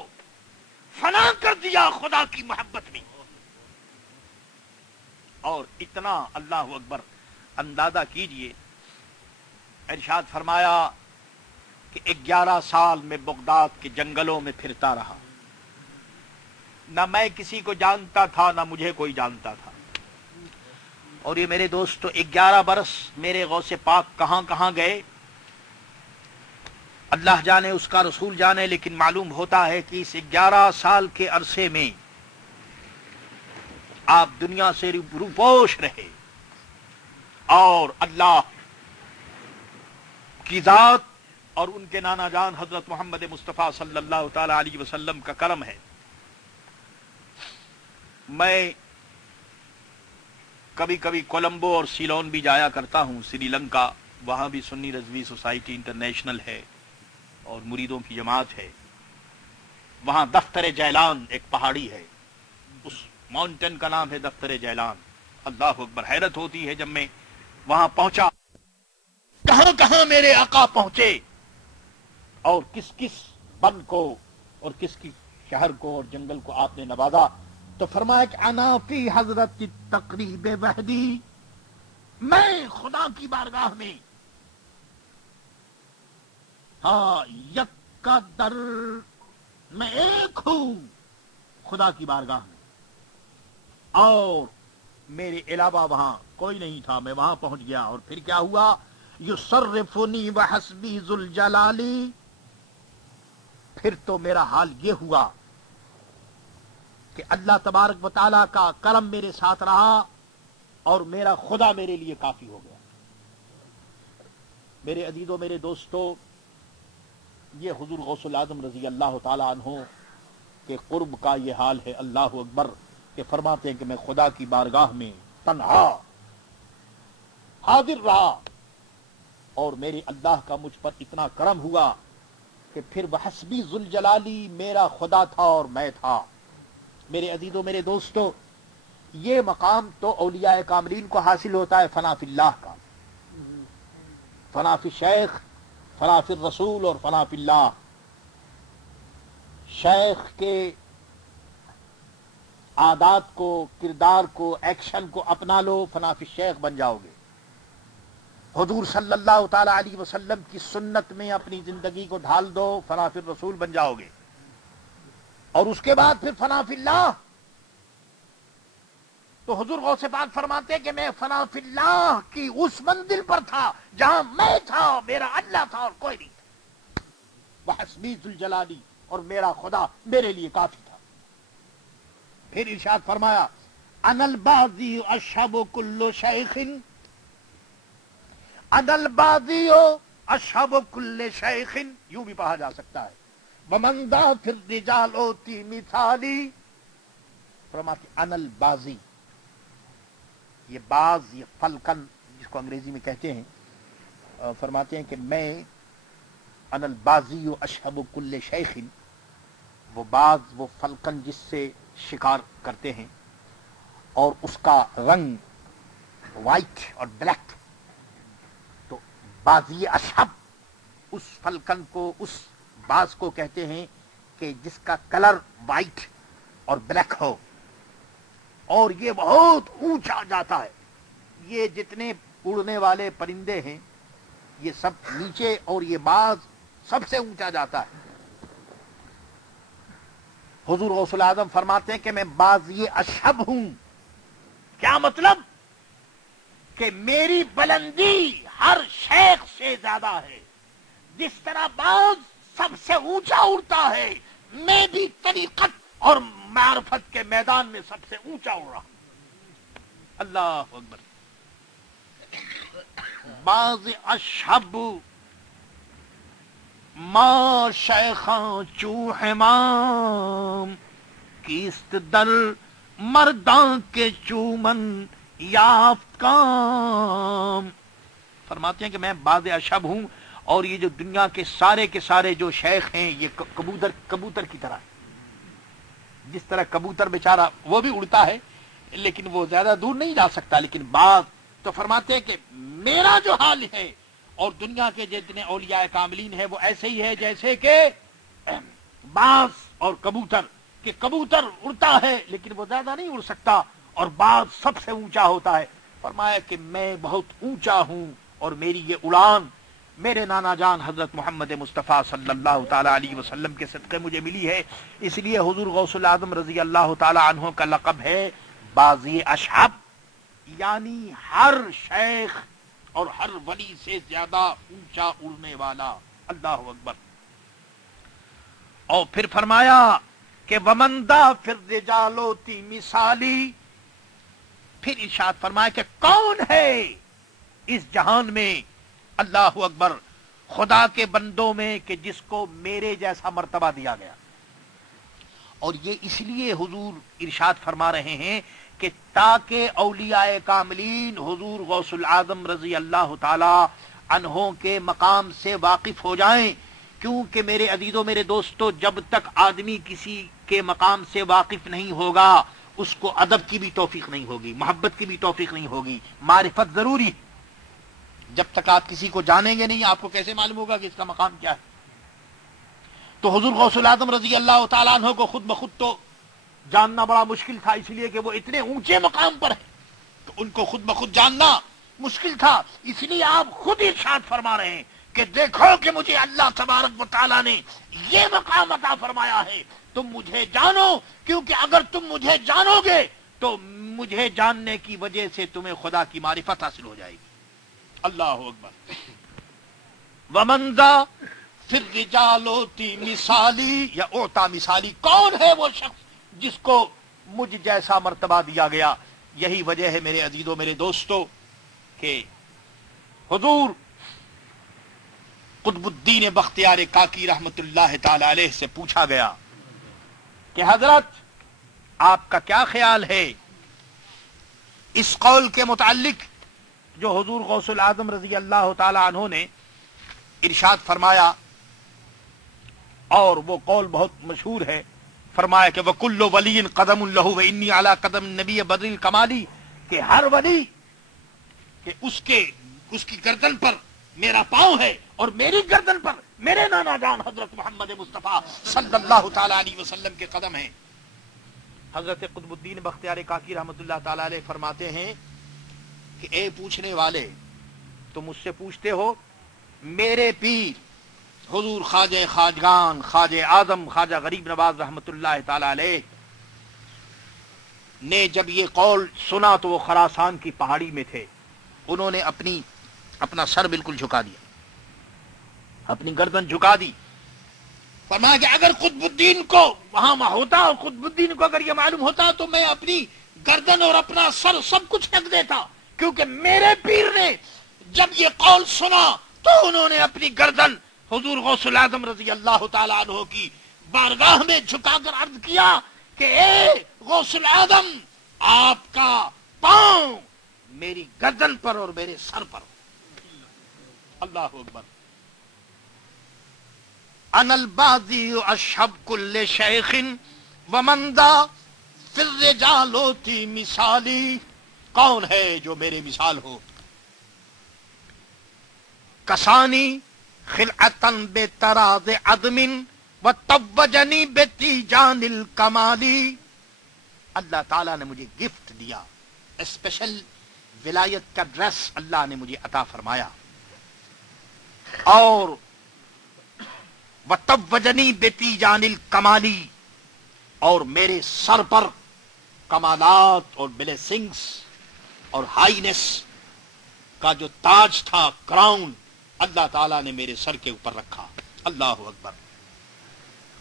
فنا کر دیا خدا کی محبت میں. اور اتنا اللہ اکبر اندازہ کیجئے، ارشاد فرمایا کہ 11 سال میں بغداد کے جنگلوں میں پھرتا رہا، نہ میں کسی کو جانتا تھا نہ مجھے کوئی جانتا تھا. اور یہ میرے دوستو 11 برس میرے غوث پاک کہاں کہاں گئے اللہ جانے، اس کا رسول جانے، لیکن معلوم ہوتا ہے کہ اس 11 سال کے عرصے میں آپ دنیا سے روپوش رہے اور اللہ کی ذات اور ان کے نانا جان حضرت محمد مصطفیٰ صلی اللہ تعالی علیہ وسلم کا کرم ہے. میں کبھی کبھی کولمبو اور سیلون بھی جایا کرتا ہوں، سری لنکا، وہاں بھی سنی رضوی سوسائٹی انٹرنیشنل ہے اور مریدوں کی جماعت ہے. وہاں دفتر جیلان ایک پہاڑی ہے، اس ماؤنٹین کا نام ہے دفتر جیلان. اللہ اکبر، حیرت ہوتی ہے جب میں وہاں پہنچا، کہاں کہاں میرے آقا پہنچے اور کس کس بن کو اور کس کس شہر کو اور جنگل کو آپ نے نوازا. تو فرمایا کہ انا فی حضرت التقریب وحدی، میں خدا کی بارگاہ میں ہاں یک کا در، میں ایک ہوں خدا کی بارگاہ میں، اور میرے علاوہ وہاں کوئی نہیں تھا. میں وہاں پہنچ گیا اور پھر کیا ہوا؟ یصرفنی وحسبی ذوالجلالی. پھر تو میرا حال یہ ہوا کہ اللہ تبارک و تعالیٰ کا کرم میرے ساتھ رہا اور میرا خدا میرے لیے کافی ہو گیا. میرے عزیزوں، میرے دوستو، یہ حضور غوث العظم رضی اللہ تعالی عنہ کے قرب کا یہ حال ہے. اللہ اکبر، کہ فرماتے ہیں کہ میں خدا کی بارگاہ میں تنہا حاضر رہا اور میرے اللہ کا مجھ پر اتنا کرم ہوا کہ پھر وحسبی ذوالجلالی، میرا خدا تھا اور میں تھا. میرے عزیزوں، میرے دوستو، یہ مقام تو اولیاء کاملین کو حاصل ہوتا ہے، فنا فی اللہ کا، فنا فی شیخ، فنا فی الرسول اور فنا فی اللہ. شیخ کے عادات کو، کردار کو، ایکشن کو اپنا لو، فنا فی شیخ بن جاؤ گے. حضور صلی اللہ تعالی علیہ وسلم کی سنت میں اپنی زندگی کو ڈھال دو، فنا فی الرسول بن جاؤ گے. اور اس کے بعد پھر فنا فی اللہ. تو حضور غوث پاک فرماتے کہ میں فنا فی اللہ کی اس منزل پر تھا جہاں میں تھا، میرا اللہ تھا اور کوئی نہیں تھا. وحسبی ذوالجلالی، اور میرا خدا میرے لیے کافی تھا. پھر ارشاد فرمایا انا الباذی اشہب کل شیخ، انا الباذی اشہب کل شیخ، یوں بھی پڑھا جا سکتا ہے. ومن ذا فی الرجال اوتی مثالی. فرماتے انا البازی، یہ باز، یہ فلکن جس کو انگریزی میں کہتے ہیں، فرماتے ہیں کہ میں انا البازی اشہب کل شیخ، وہ باز، وہ فلکن جس سے شکار کرتے ہیں اور اس کا رنگ وائٹ اور بلیک. تو بازی اشہب، اس فلکن کو، اس باز کو کہتے ہیں کہ جس کا کلر وائٹ اور بلیک ہو اور یہ بہت اونچا جاتا ہے. یہ جتنے اڑنے والے پرندے ہیں یہ سب نیچے، اور یہ باز سب سے اونچا جاتا ہے۔ حضور غوث الاعظم فرماتے ہیں کہ میں بازی اشہب ہوں۔ کیا مطلب؟ کہ میری بلندی ہر شیخ سے زیادہ ہے۔ جس طرح باز سب سے اونچا اڑتا ہے، میں بھی طریقت اور معرفت کے میدان میں سب سے اونچا اڑ رہا ہوں۔ اللہ اکبر۔ باز اشہب ما شیخاں چوہمام، کیست در مرداں کے چومن یافت کام۔ فرماتے ہیں کہ میں باز اشہب ہوں، اور یہ جو دنیا کے سارے جو شیخ ہیں یہ کبوتر کی طرح ہے۔ جس طرح کبوتر بیچارہ وہ بھی اڑتا ہے لیکن وہ زیادہ دور نہیں جا سکتا، لیکن باز تو فرماتے ہیں کہ میرا جو حال ہے اور دنیا کے جتنے اولیاء کاملین ہیں وہ ایسے ہی ہے جیسے کہ باز اور کبوتر، کہ کبوتر اڑتا ہے لیکن وہ زیادہ نہیں اڑ سکتا، اور باز سب سے اونچا ہوتا ہے۔ فرمایا کہ میں بہت اونچا ہوں، اور میری یہ اڑان میرے نانا جان حضرت محمد مصطفیٰ صلی اللہ تعالی علیہ وسلم کے صدقے مجھے ملی ہے۔ اس لیے حضور غوث الاعظم رضی اللہ تعالی عنہ کا لقب ہے بازی اشہب، یعنی ہر شیخ اور ہر ولی سے زیادہ اونچا اڑنے والا۔ اللہ اکبر۔ اور پھر فرمایا کہ ومندہ پھر رجالوتی مثالی، پھر ارشاد فرمایا کہ کون ہے اس جہان میں، اللہ اکبر، خدا کے بندوں میں کہ جس کو میرے جیسا مرتبہ دیا گیا۔ اور یہ اس لیے حضور ارشاد فرما رہے ہیں کہ تاکہ اولیاء کاملین حضور غوث الاعظم رضی اللہ تعالی عنہ کے مقام سے واقف ہو جائیں، کیونکہ میرے عزیزوں، میرے دوستو، جب تک آدمی کسی کے مقام سے واقف نہیں ہوگا اس کو ادب کی بھی توفیق نہیں ہوگی، محبت کی بھی توفیق نہیں ہوگی، معرفت ضروری ہے۔ جب تک آپ کسی کو جانیں گے نہیں آپ کو کیسے معلوم ہوگا کہ اس کا مقام کیا ہے؟ تو حضور غوث الاعظم رضی اللہ تعالیٰ عنہ کو خود بخود تو جاننا بڑا مشکل تھا، اس لیے کہ وہ اتنے اونچے مقام پر ہیں، تو ان کو خود بخود جاننا مشکل تھا۔ اس لیے آپ خود ارشاد فرما رہے ہیں کہ دیکھو کہ مجھے اللہ تبارک و تعالیٰ نے یہ مقام عطا فرمایا ہے، تم مجھے جانو، کیونکہ اگر تم مجھے جانو گے تو مجھے جاننے کی وجہ سے تمہیں خدا کی معرفت حاصل ہو جائے گی۔ اللہ اکبر۔ ومن ذا فی الرجالوتی مثالی یا اوتا مثالی، کون ہے وہ شخص جس کو مجھ جیسا مرتبہ دیا گیا؟ یہی وجہ ہے میرے عزیزوں، میرے دوستو، کہ حضور قطب الدین بختیار کاکی رحمت اللہ تعالی علیہ سے پوچھا گیا کہ حضرت آپ کا کیا خیال ہے اس قول کے متعلق جو حضور غوث الاعظم رضی اللہ تعالی عنہ نے ارشاد فرمایا، اور وہ قول بہت مشہور ہے۔ فرمایا کہ وَكُلُّ وَلِيٍّ قَدَمٌ لَهُ وَإِنِّي عَلَىٰ قَدَمِ النَّبِيِّ بَدْرِ الْكَمَالِ، کہ ہر ولی کہ اس کی گردن پر میرا پاؤں ہے، اور میری گردن پر میرے نانا جان حضرت محمد مصطفیٰ صلی اللہ تعالی علیہ وسلم کے قدم ہیں۔ حضرت قطب الدین بختیار کاکی رحمت اللہ تعالی علیہ فرماتے ہیں کہ اے پوچھنے والے، تم مجھ سے پوچھتے ہو، میرے پیر حضور خواجہ خواجگان خواجہ اعظم خواجہ غریب نواز رحمت اللہ تعالی علیہ نے جب یہ قول سنا تو وہ خراسان کی پہاڑی میں تھے، انہوں نے اپنا سر بالکل جھکا دیا، اپنی گردن جھکا دی۔ فرمایا کہ اگر قطب الدین کو وہاں ہوتا، اور قطب الدین کو اگر یہ معلوم ہوتا تو میں اپنی گردن اور اپنا سر سب کچھ رکھ دیتا، کیونکہ میرے پیر نے جب یہ قول سنا تو انہوں نے اپنی گردن حضور غوث الاعظم رضی اللہ تعالی عنہ کی بارگاہ میں جھکا کر عرض کیا کہ اے غوث الاعظم، آپ کا پاؤں میری گردن پر اور میرے سر پر۔ اللہ اکبر۔ انا البازی اشہب کل شیخ ومن ذا فی الرجالوتی مثالی، کون ہے جو میرے مثال ہو؟ کسانی خلعتن بے تراز عدم وتوجنی بتیجان الکمالی، اللہ تعالیٰ نے مجھے گفٹ دیا، اسپیشل ولایت کا ڈریس اللہ نے مجھے عطا فرمایا، اور وَتَوَّجَنِي بِتِیجَانِ الْکَمَالِ، اور میرے سر پر کمالات اور بلیسنگز اور ہائینس کا جو تاج تھا، کراؤن، اللہ تعالیٰ نے میرے سر کے اوپر رکھا۔ اللہ اکبر۔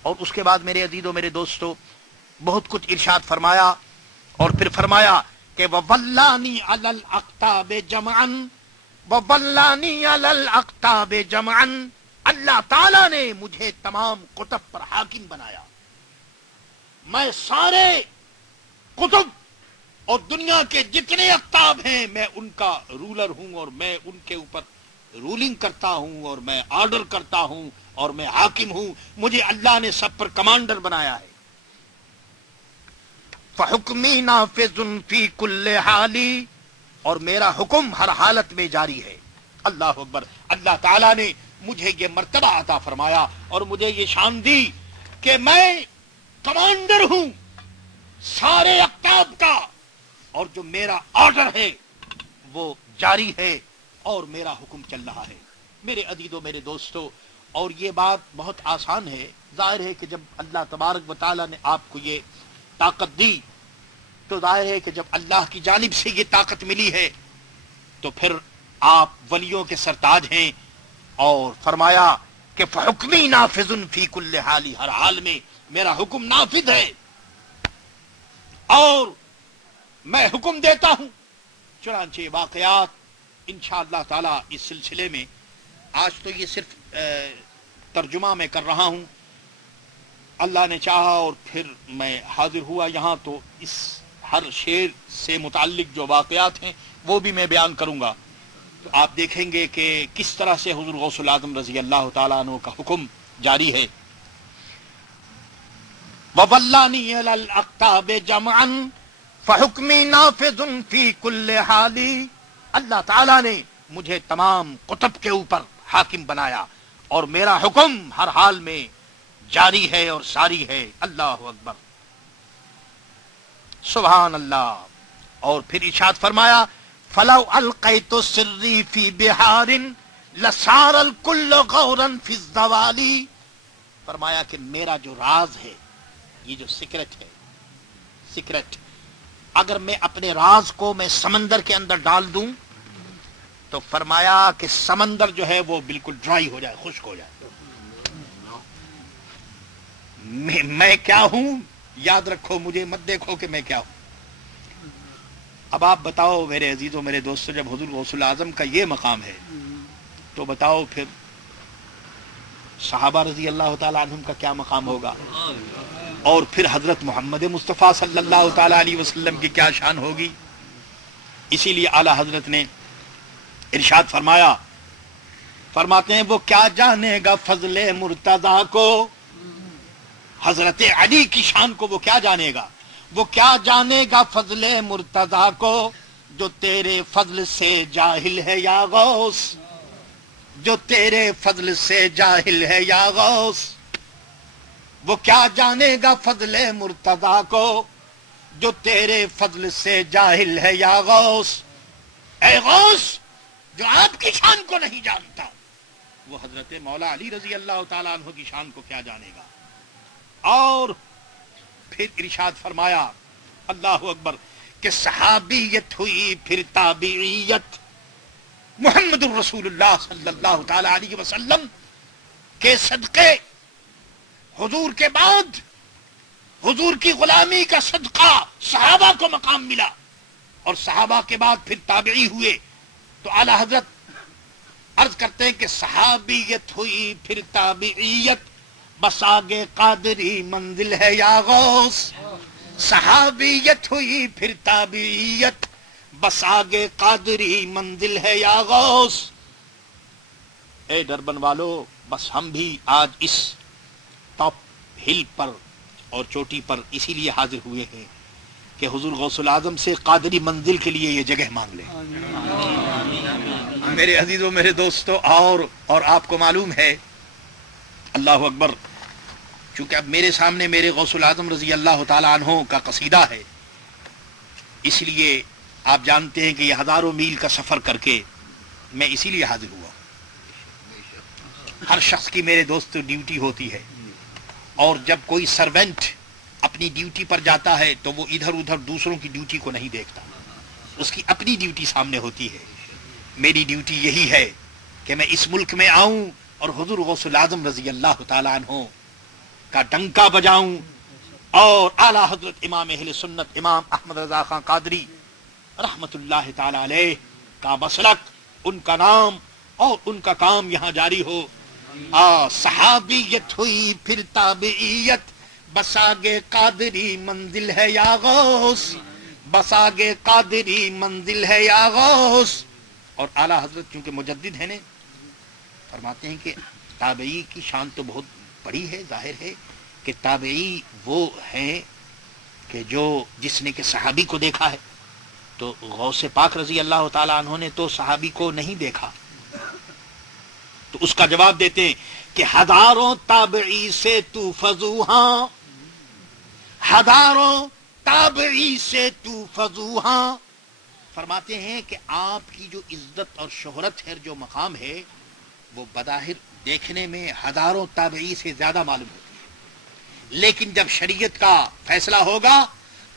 اور اس کے بعد میرے عزیزوں میرے دوستو بہت کچھ ارشاد فرمایا، اور پھر فرمایا کہ وَوَلَّانِي عَلَى الْأَقْطَابِ جَمْعًا، وَوَلَّانِي عَلَى الْأَقْطَابِ جَمْعًا، اللہ تعالیٰ نے مجھے تمام قطب پر حاکم بنایا۔ میں سارے قطب اور دنیا کے جتنے اقطاب ہیں میں ان کا رولر ہوں، اور میں ان کے اوپر رولنگ کرتا ہوں، اور میں آرڈر کرتا ہوں، اور میں حاکم ہوں۔ مجھے اللہ نے سب پر کمانڈر بنایا ہے۔ فَحُكْمِي نَافِذٌ فِي كُلِّ حَالٍ، اور میرا حکم ہر حالت میں جاری ہے۔ اللہ اکبر۔ اللہ تعالیٰ نے مجھے یہ مرتبہ عطا فرمایا اور مجھے یہ شان دی کہ میں کمانڈر ہوں سارے اقطاب کا، اور جو میرا آرڈر ہے وہ جاری ہے، اور میرا حکم چل رہا ہے۔ میرے عزیزوں میرے دوستو، اور یہ بات بہت آسان ہے۔ ظاہر ہے کہ جب اللہ تبارک و تعالیٰ نے آپ کو یہ طاقت دی تو ظاہر ہے کہ جب اللہ کی جانب سے یہ طاقت ملی ہے تو پھر آپ ولیوں کے سرتاج ہیں، اور فرمایا کہ فحکمی نافذ فی کل حال، ہر حال میں میرا حکم نافذ ہے، اور میں حکم دیتا ہوں۔ چنانچہ واقعات انشاءاللہ تعالی اس سلسلے میں، آج تو یہ صرف ترجمہ میں کر رہا ہوں، اللہ نے چاہا اور پھر میں حاضر ہوا یہاں تو اس ہر شعر سے متعلق جو واقعات ہیں وہ بھی میں بیان کروں گا۔ تو آپ دیکھیں گے کہ کس طرح سے حضور غوث الاعظم رضی اللہ تعالیٰ عنہ کا حکم جاری ہے۔ وَوَلَّانِي عَلَى الْأَقْطَابِ جَمْعًا فَحُكْمِي نَافِذٌ فِي كُلِّ حَالٍ، اللہ تعالیٰ نے مجھے تمام قطب کے اوپر حاکم بنایا، اور میرا حکم ہر حال میں جاری ہے اور ساری ہے۔ اللہ اکبر، سبحان اللہ۔ اور پھر ارشاد فرمایا فَلَوْ أَلْقَيْتُ سِرِّي فِي بِحَارٍ لَصَارَ الْكُلُّ غَوْرًا فِي الزَّوَالِ، فرمایا کہ میرا جو راز ہے، یہ جو سیکرٹ ہے، سیکرٹ، اگر میں اپنے راز کو میں سمندر کے اندر ڈال دوں تو فرمایا کہ سمندر جو ہے وہ بالکل ڈرائی ہو جائے، خشک ہو جائے۔ میں کیا ہوں یاد رکھو، مجھے مت دیکھو کہ میں کیا ہوں۔ اب آپ بتاؤ میرے عزیزوں میرے دوستوں، جب حضور غوث الاعظم کا یہ مقام ہے تو بتاؤ پھر صحابہ رضی اللہ تعالیٰ عنہم کا کیا مقام ہوگا، اور پھر حضرت محمد مصطفیٰ صلی اللہ تعالیٰ علیہ وسلم کی کیا شان ہوگی۔ اسی لیے اعلیٰ حضرت نے ارشاد فرمایا، فرماتے ہیں وہ کیا جانے گا فضل مرتضیٰ کو، حضرت علی کی شان کو وہ کیا جانے گا، وہ کیا جانے گا فضل مرتضیٰ کو، جو تیرے فضل سے جاہل ہے یا غوث، جو تیرے فضل سے جاہل ہے یا غوث، وہ کیا جانے گا فضل مرتضیٰ کو، جو تیرے فضل سے جاہل ہے یا غوث۔ اے غوث، جو آپ کی شان کو نہیں جانتا وہ حضرت مولا علی رضی اللہ تعالیٰ عنہ کی شان کو کیا جانے گا۔ اور پھر ارشاد فرمایا، اللہ اکبر، کہ صحابیت ہوئی پھر تابعیت، محمد الرسول اللہ صلی اللہ تعالی علیہ وسلم کے صدقے، حضور کے بعد حضور کی غلامی کا صدقہ صحابہ کو مقام ملا، اور صحابہ کے بعد پھر تابعی ہوئے، تو اعلی حضرت عرض کرتے ہیں کہ صحابیت ہوئی پھر تابعیت، بس آگے قادری منزل ہے یا غوث، صحابیت ہوئی پھر تابعیت، بس آگے قادری منزل ہے یا غوث۔ اے دربن والو، بس ہم بھی آج اس ٹاپ ہل پر اور چوٹی پر اسی لیے حاضر ہوئے ہیں کہ حضور غوث الاعظم سے قادری منزل کے لیے یہ جگہ مانگ لیں۔ میرے عزیزوں میرے دوستو، اور آپ کو معلوم ہے، اللہ اکبر، چونکہ اب میرے سامنے میرے غوث الاعظم رضی اللہ تعالی عنہ کا قصیدہ ہے، اس لیے آپ جانتے ہیں کہ یہ ہزاروں میل کا سفر کر کے میں اسی لیے حاضر ہوا. ہر شخص کی میرے دوست ڈیوٹی ہوتی ہے، اور جب کوئی سروینٹ اپنی ڈیوٹی پر جاتا ہے تو وہ ادھر ادھر دوسروں کی ڈیوٹی کو نہیں دیکھتا، اس کی اپنی ڈیوٹی سامنے ہوتی ہے. میری ڈیوٹی یہی ہے کہ میں اس ملک میں آؤں اور حضور غوث الاعظم رضی اللہ تعالیٰ عنہ کا ڈنکا بجاؤں، اور اعلیٰ حضرت امام اہل سنت امام احمد رضا خان قادری رحمت اللہ تعالی علیہ کا مسلک، ان کا نام اور ان کا کام یہاں جاری ہو. صحابیت ہوئی پھر تابعیت، بساگے قادری منزل ہے یا غوث، بساگے قادری منزل ہے یا غوث. اور اعلیٰ حضرت چونکہ مجدد ہیں نے، فرماتے ہیں کہ تابعی کی شان تو بہت بڑی ہے. ظاہر ہے کہ تابعی وہ ہیں کہ جس نے کہ صحابی کو دیکھا ہے، تو غوث پاک رضی اللہ تعالیٰ عنہ نے تو صحابی کو نہیں دیکھا. تو اس کا جواب دیتے ہیں کہ ہزاروں تابعی سے تو فضوہاں، ہزاروں تابعی سے تو فضوہاں. فرماتے ہیں کہ آپ کی جو عزت اور شہرت ہے، جو مقام ہے، وہ بظاہر دیکھنے میں ہزاروں تابعی سے زیادہ معلوم ہوتی ہے، لیکن جب شریعت کا فیصلہ ہوگا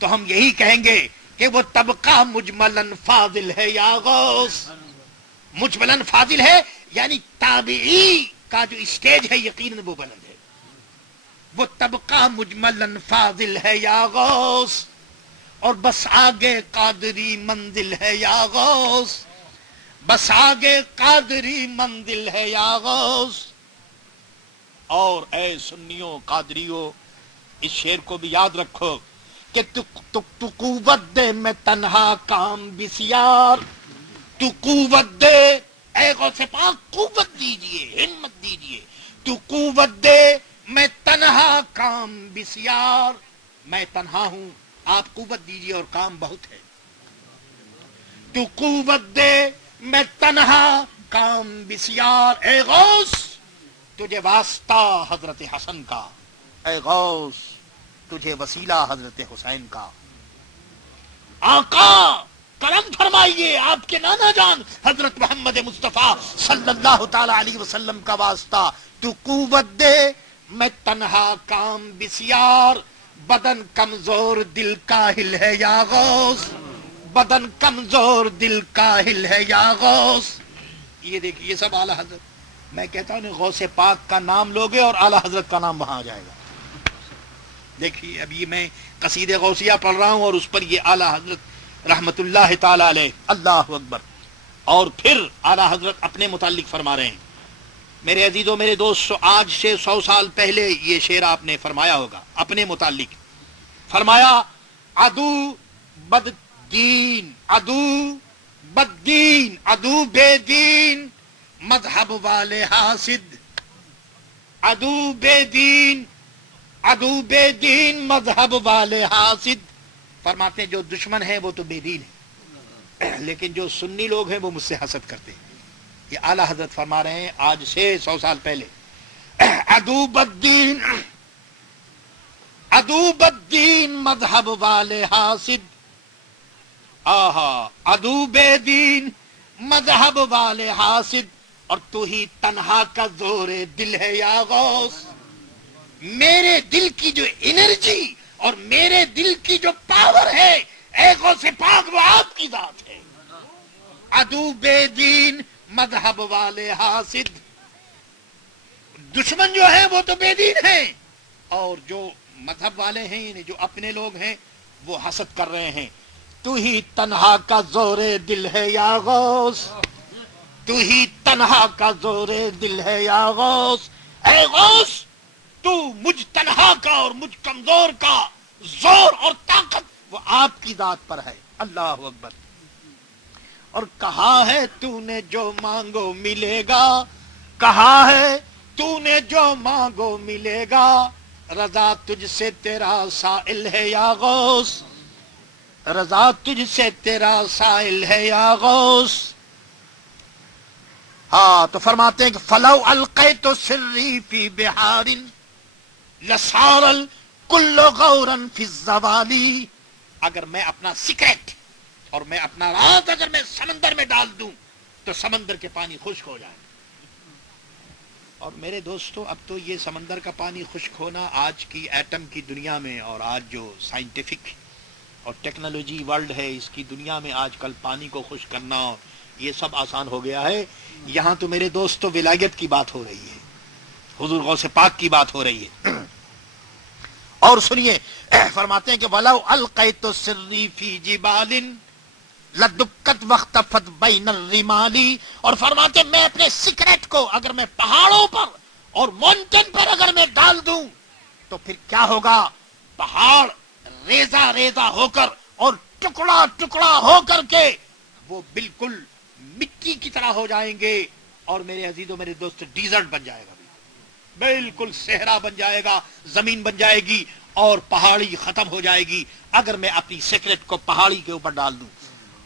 تو ہم یہی کہیں گے کہ وہ طبقہ مجملاً فاضل ہے یا غوث. مجملاً فاضل ہے یعنی تابعی کا جو اسٹیج ہے یقیناً وہ بلند ہے. وہ طبقہ مجملاً فاضل ہے یا غوث، اور بس آگے قادری منزل ہے یا غوث، بس آگے قادری منزل ہے یا غوث. اور اے سنیوں قادریوں، اس شعر کو بھی یاد رکھو کہ تو قوت دے میں تنہا کام بسیار، تو قوت دے، اے غوث پاک قوت دیجئے، ہمت دیجئے. تو قوت دے میں تنہا کام بسیار، میں تنہا ہوں، آپ قوت دیجئے اور کام بہت ہے. تو قوت دے میں تنہا کام بسیار، اے غوث تجھے واسطہ حضرت حسن کا، اے غوث تجھے وسیلہ حضرت حسین کا. آقا کرم فرمائیے، آپ کے نانا جان حضرت محمد مصطفیٰ صلی اللہ تعالی علیہ وسلم کا واسطہ. تو قوت دے میں تنہا کام بسیار، بدن کمزور دل کاہل ہے یا غوث، بدن کمزور دل کاہل ہے یا غوث. یہ دیکھیے یہ سب اعلیٰ حضرت. میں کہتا ہوں غوث پاک کا نام لوگے اور اعلیٰ حضرت کا نام وہاں آ جائے گا. دیکھیے اب یہ میں قصید غوثیہ پڑھ رہا ہوں اور اس پر یہ اعلیٰ حضرت رحمت اللہ تعالی علیہ، اللہ اکبر. اور پھر اعلیٰ حضرت اپنے متعلق فرما رہے ہیں. میرے عزیزوں، میرے دوست، آج سے 100 سال پہلے یہ شعر آپ نے فرمایا ہوگا اپنے متعلق. فرمایا عدو بد دین، عدو بد دین، عدو بے دین مذہب والے حاسد، عدو بے دین، عدو بے دین مذہب والے حاسد. فرماتے ہیں جو دشمن ہیں وہ تو بے دین ہیں، لیکن جو سنی لوگ ہیں وہ مجھ سے حسد کرتے ہیں. یہ اعلیٰ حضرت فرما رہے ہیں آج سے 100 سال پہلے. عدو بد دین، عدو بد دین مذہب والے حاسد، آہا عدو بے دین مذہب والے حاسد. اور تو ہی تنہا کا زور دل ہے یا غوث. میرے دل کی جو انرجی اور میرے دل کی جو پاور ہے، اے غوث پاک وہ آپ کی ذات ہے. عدو بے دین مذہب والے حاسد. دشمن جو ہے وہ تو بے دین ہیں، اور جو مذہب والے ہیں یعنی جو اپنے لوگ ہیں وہ حسد کر رہے ہیں. تو ہی تنہا کا زور دل ہے یا غوث، تو ہی تنہا کا زور دل ہے یا غوث. اے غوث تو مجھ تنہا کا اور مجھ کمزور کا زور اور طاقت وہ آپ کی ذات پر ہے. اللہ اکبر. اور کہا ہے تو نے جو مانگو ملے گا، کہا ہے تو نے جو مانگو ملے گا، رضا تجھ سے تیرا سائل ہے یا غوث، رضا تجھ سے تیرا سائل ہے یا غوث. ہاں تو فرماتے ہیں کہ فلو القیت سری فی بحار لصار الکل غورا فی الزوال. اگر میں اپنا سیکرٹ اور میں اپنا راز اگر میں سمندر میں ڈال دوں تو سمندر کے پانی خشک ہو جائیں. اور میرے دوستو اب تو یہ سمندر کا پانی خشک ہونا آج کی ایٹم کی دنیا میں اور آج جو سائنٹیفک اور ٹیکنالوجی ورلڈ ہے اس کی دنیا میں آج کل پانی کو خشک کرنا یہ سب آسان ہو گیا ہے. یہاں تو میرے دوستو ولایت کی بات ہو رہی ہے, حضور غوث پاک کی بات ہو رہی ہے. اور سنیے فرماتے ہیں کہ وَلَوْ أَلْقَيْتُ سِرِّي فِي جِبَالٍ لَدُكَّتْ وَاخْتَفَتْ بَيْنَ الرِّمَالِ. اور فرماتے ہیں میں اپنے سیکرٹ کو اگر میں پہاڑوں پر اور مونٹن پر اگر میں ڈال دوں تو پھر کیا ہوگا؟ پہاڑ ریزہ ریزہ ہو کر اور ٹکڑا ٹکڑا ہو کر کے وہ بالکل مٹی کی طرح ہو جائیں گے. اور میرے عزیزوں میرے دوست ڈیزرٹ بن جائے گا, بالکل صحرا بن جائے گا, زمین بن جائے گی اور پہاڑی ختم ہو جائے گی اگر میں اپنی سیکرٹ کو پہاڑی کے اوپر ڈال دوں.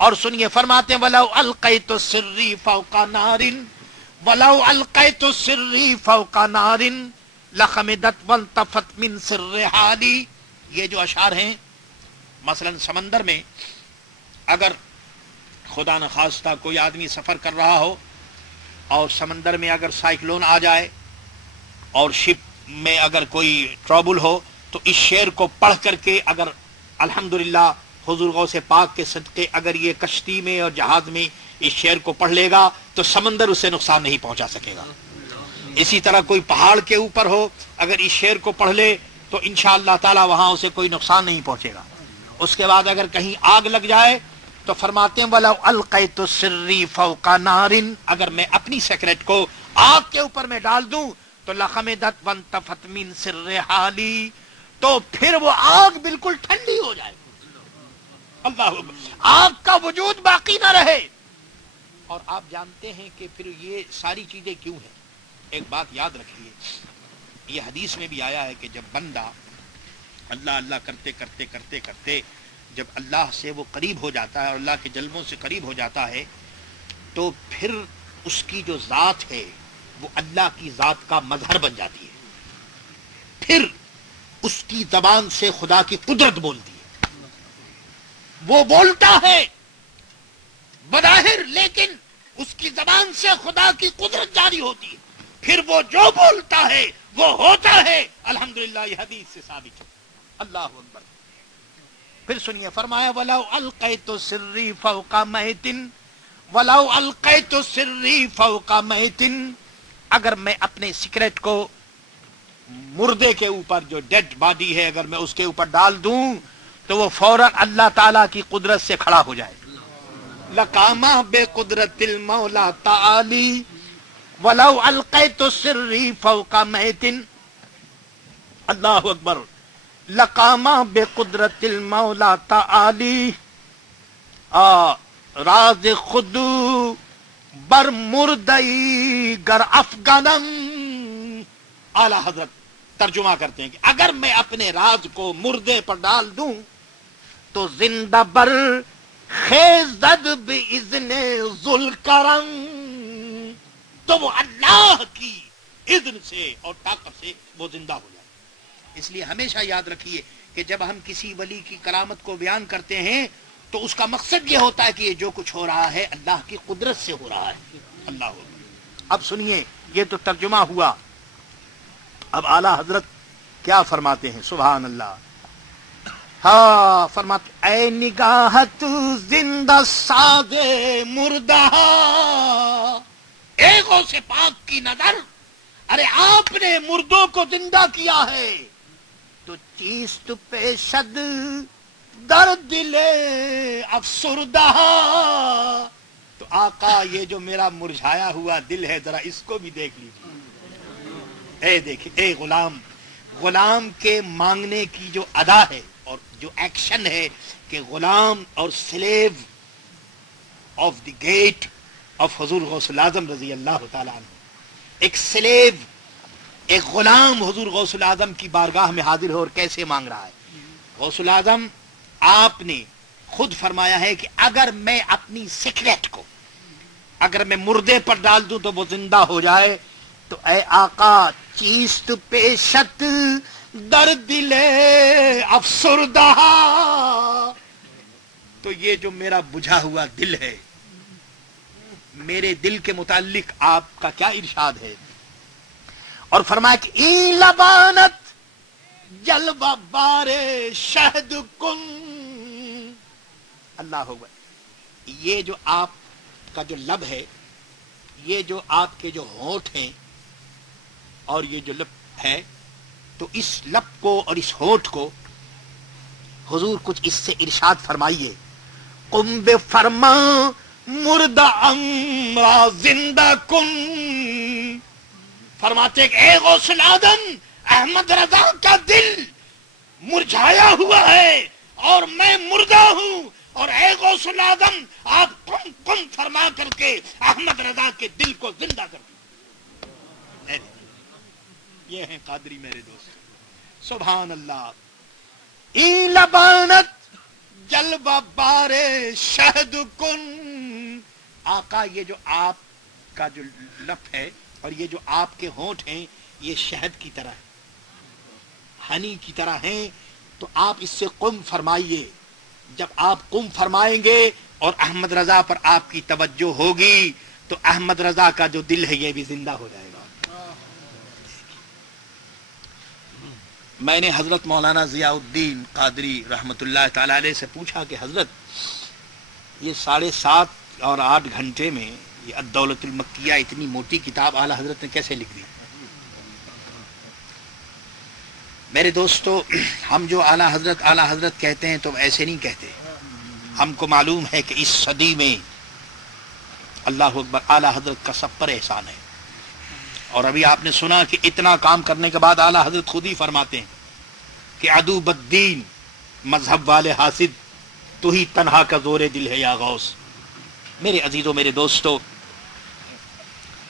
اور سنیے فرماتے ہیں وَلَوْ أَلْقَيْتُ سِرِّي فَوْقَ نَارٍ وَلَوْ أَلْقَيْتُ سِرِّي فَوْقَ نَارٍ لَخَمِدَتْ وَالْتَفَتْ مِنْ سِرِّ حَالِي. یہ جو اشعار ہیں مثلا سمندر میں اگر خدا نخواستہ کوئی آدمی سفر کر رہا ہو اور سمندر میں اگر سائیکلون آ جائے اور شپ میں اگر کوئی ٹربل ہو تو اس شعر کو پڑھ کر کے اگر الحمدللہ حضور غوث پاک کے صدقے اگر یہ کشتی میں اور جہاز میں اس شعر کو پڑھ لے گا تو سمندر اسے نقصان نہیں پہنچا سکے گا. اسی طرح کوئی پہاڑ کے اوپر ہو اگر اس شعر کو پڑھ لے تو انشاءاللہ تعالی وہاں اسے کوئی نقصان نہیں پہنچے گا. اس کے بعد اگر کہیں آگ لگ جائے تو فرماتے ہیں وَلَوْ أَلْقَيْتُ سِرِّي فَوْقَ نَارٍ اگر میں اپنی سیکرٹ کو آگ کے اوپر میں ڈال دوں تو لَخَمِدَتْ وَانْتَفَتْ مِنْ سِرِّ حَالِي تو پھر وہ آگ بالکل ٹھنڈی ہو جائے. اللہ آگ کا وجود باقی نہ رہے. اور آپ جانتے ہیں کہ پھر یہ ساری چیزیں کیوں ہیں؟ ایک بات یاد رکھیے, یہ حدیث میں بھی آیا ہے کہ جب بندہ اللہ اللہ کرتے کرتے کرتے کرتے جب اللہ سے وہ قریب ہو جاتا ہے اور اللہ کے جلووں سے قریب ہو جاتا ہے تو پھر اس کی جو ذات ہے وہ اللہ کی ذات کا مظہر بن جاتی ہے. پھر اس کی زبان سے خدا کی قدرت بولتی ہے, وہ بولتا ہے بظاہر لیکن اس کی زبان سے خدا کی قدرت جاری ہوتی ہے. پھر وہ جو بولتا ہے وہ ہوتا ہے. الحمدللہ یہ حدیث سے ثابت ہے. اللہ اکبر. پھر سنیے فرمایا وَلَوْ أَلْقَيْتُ سِرِّي فَوْقَ مَيْتٍ وَلَوْ أَلْقَيْتُ سِرِّي فَوْقَ مَيْتٍ اگر میں اپنے سیکرٹ کو مردے کے اوپر جو ڈیڈ باڈی ہے اگر میں اس کے اوپر ڈال دوں تو وہ فوراً اللہ تعالیٰ کی قدرت سے کھڑا ہو جائے. لَقَامَ بِقُدْرَةِ الْمَوْلَى تَعَالِي وَلَوْ أَلْقَيْتُ سِرِّي فَوْقَ مَيْتٍ اللہ اکبر لَقَامَ بِقُدْرَةِ الْمَوْلَى تَعَالِي راز خود بر مردئی گر افغانم. اعلیٰ حضرت ترجمہ کرتے ہیں کہ اگر میں اپنے راز کو مردے پر ڈال دوں تو زندہ بر خیزد باذن ذوالکرم تو وہ اللہ کی اذن سے اور طاقت سے وہ زندہ ہو جائے. اس لیے ہمیشہ یاد رکھیے کہ جب ہم کسی ولی کی کرامت کو بیان کرتے ہیں تو اس کا مقصد یہ ہوتا ہے کہ یہ جو کچھ ہو رہا ہے اللہ کی قدرت سے ہو رہا ہے. اللہ. اب سنیے یہ تو ترجمہ ہوا. اب اعلیٰ حضرت کیا فرماتے ہیں سبحان اللہ. ہاں فرماتے اے نگاہ تو زندہ ساز مردہ اے غوث پاک کی نظر ارے آپ نے مردوں کو زندہ کیا ہے تو چیست پیشد در دل افسردہ تو آقا یہ جو میرا مرجھایا ہوا دل ہے ذرا اس کو بھی دیکھ لیجیے. اے دیکھیں اے غلام کے مانگنے کی جو ادا ہے اور جو ایکشن ہے کہ غلام اور slave of the gate of حضور غوث الاعظم رضی اللہ تعالیٰ عنہ. ایک سلیو ایک غلام حضور غوث الاعظم کی بارگاہ میں حاضر ہو اور کیسے مانگ رہا ہے. غوث الاعظم آپ نے خود فرمایا ہے کہ اگر میں اپنی سیکرٹ کو اگر میں مردے پر ڈال دوں تو وہ زندہ ہو جائے تو اے آقا چیست پیشت در دل افسردہ تو تو یہ جو میرا بجھا ہوا دل ہے، میرے دل کے متعلق آپ کا کیا ارشاد ہے؟ اور فرمایا کہ ای لبانت جلوہ بار شہد کن، اللہ اکبر، یہ جو آپ کا جو لب ہے، یہ جو آپ کے جو ہونٹ ہیں اور یہ جو لب ہے، تو اس لب کو اور اس ہونٹ کو حضور کچھ اس سے ارشاد فرمائیے. قم بے فرما مردہ امرا زندہ کن، فرماتے کہ اے غوث العظم، احمد رضا کا دل مرجھایا ہوا ہے اور میں مردہ ہوں، اور اے غوث العظم آپ قم قم فرما کر کے احمد رضا کے دل کو زندہ کر دیں. یہ ہیں قادری میرے دوست، سبحان اللہ. ای لبانت جلوہ بار شہد کن، آقا یہ جو آپ کا جو لب ہے اور یہ جو آپ کے ہونٹ ہیں، یہ شہد کی طرح ہے، ہنی کی طرح ہیں، تو آپ اس سے قم فرمائیے. جب آپ قم فرمائیں گے اور احمد رضا پر آپ کی توجہ ہوگی تو احمد رضا کا جو دل ہے یہ بھی زندہ ہو جائے گا. میں نے حضرت مولانا ضیاء الدین قادری رحمت اللہ تعالی علیہ سے پوچھا کہ حضرت یہ 7.5 اور 8 گھنٹے میں یہ الدولۃ المکیہ اتنی موٹی کتاب اعلی حضرت نے کیسے لکھ دی؟ میرے دوستو، ہم جو اعلی حضرت کہتے ہیں تو ایسے نہیں کہتے. ہم کو معلوم ہے کہ اس صدی میں اللہ اکبر اعلی حضرت کا سب پر احسان ہے. اور ابھی آپ نے سنا کہ اتنا کام کرنے کے بعد اعلی حضرت خود ہی فرماتے ہیں کہ عدو بدین مذہب والے حاسد، تو ہی تنہا کا زور دل ہے یا غوث. میرے عزیزوں، میرے دوستو،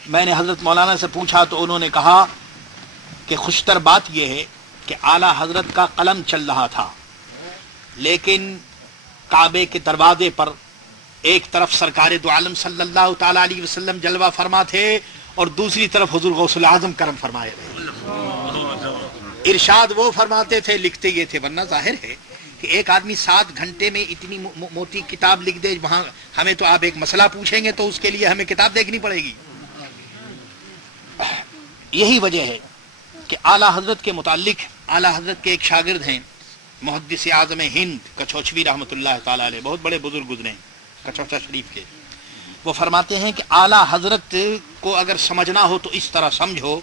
میں نے حضرت مولانا سے پوچھا تو انہوں نے کہا کہ خوشتر بات یہ ہے کہ اعلی حضرت کا قلم چل رہا تھا، لیکن کعبے کے دروازے پر ایک طرف سرکار دو عالم صلی اللہ تعالی علیہ وسلم جلوہ فرما تھے اور دوسری طرف حضور غوث العظم کرم فرمائے رہے. ارشاد وہ فرماتے تھے، لکھتے یہ تھے. ورنہ ظاہر ہے کہ ایک آدمی 7 گھنٹے میں اتنی موٹی کتاب لکھ دے، وہاں ہمیں تو آپ ایک مسئلہ پوچھیں گے تو اس کے لیے ہمیں کتاب دیکھنی پڑے گی. یہی وجہ ہے کہ اعلی حضرت کے متعلق اعلی حضرت کے ایک شاگرد ہیں محدث اعظم ہند کچھوچوی رحمۃ اللہ تعالی علیہ، بہت بڑے بزرگ گزرے ہیں کچھوچا شریف کے. وہ فرماتے ہیں کہ اعلی حضرت کو اگر سمجھنا ہو تو اس طرح سمجھو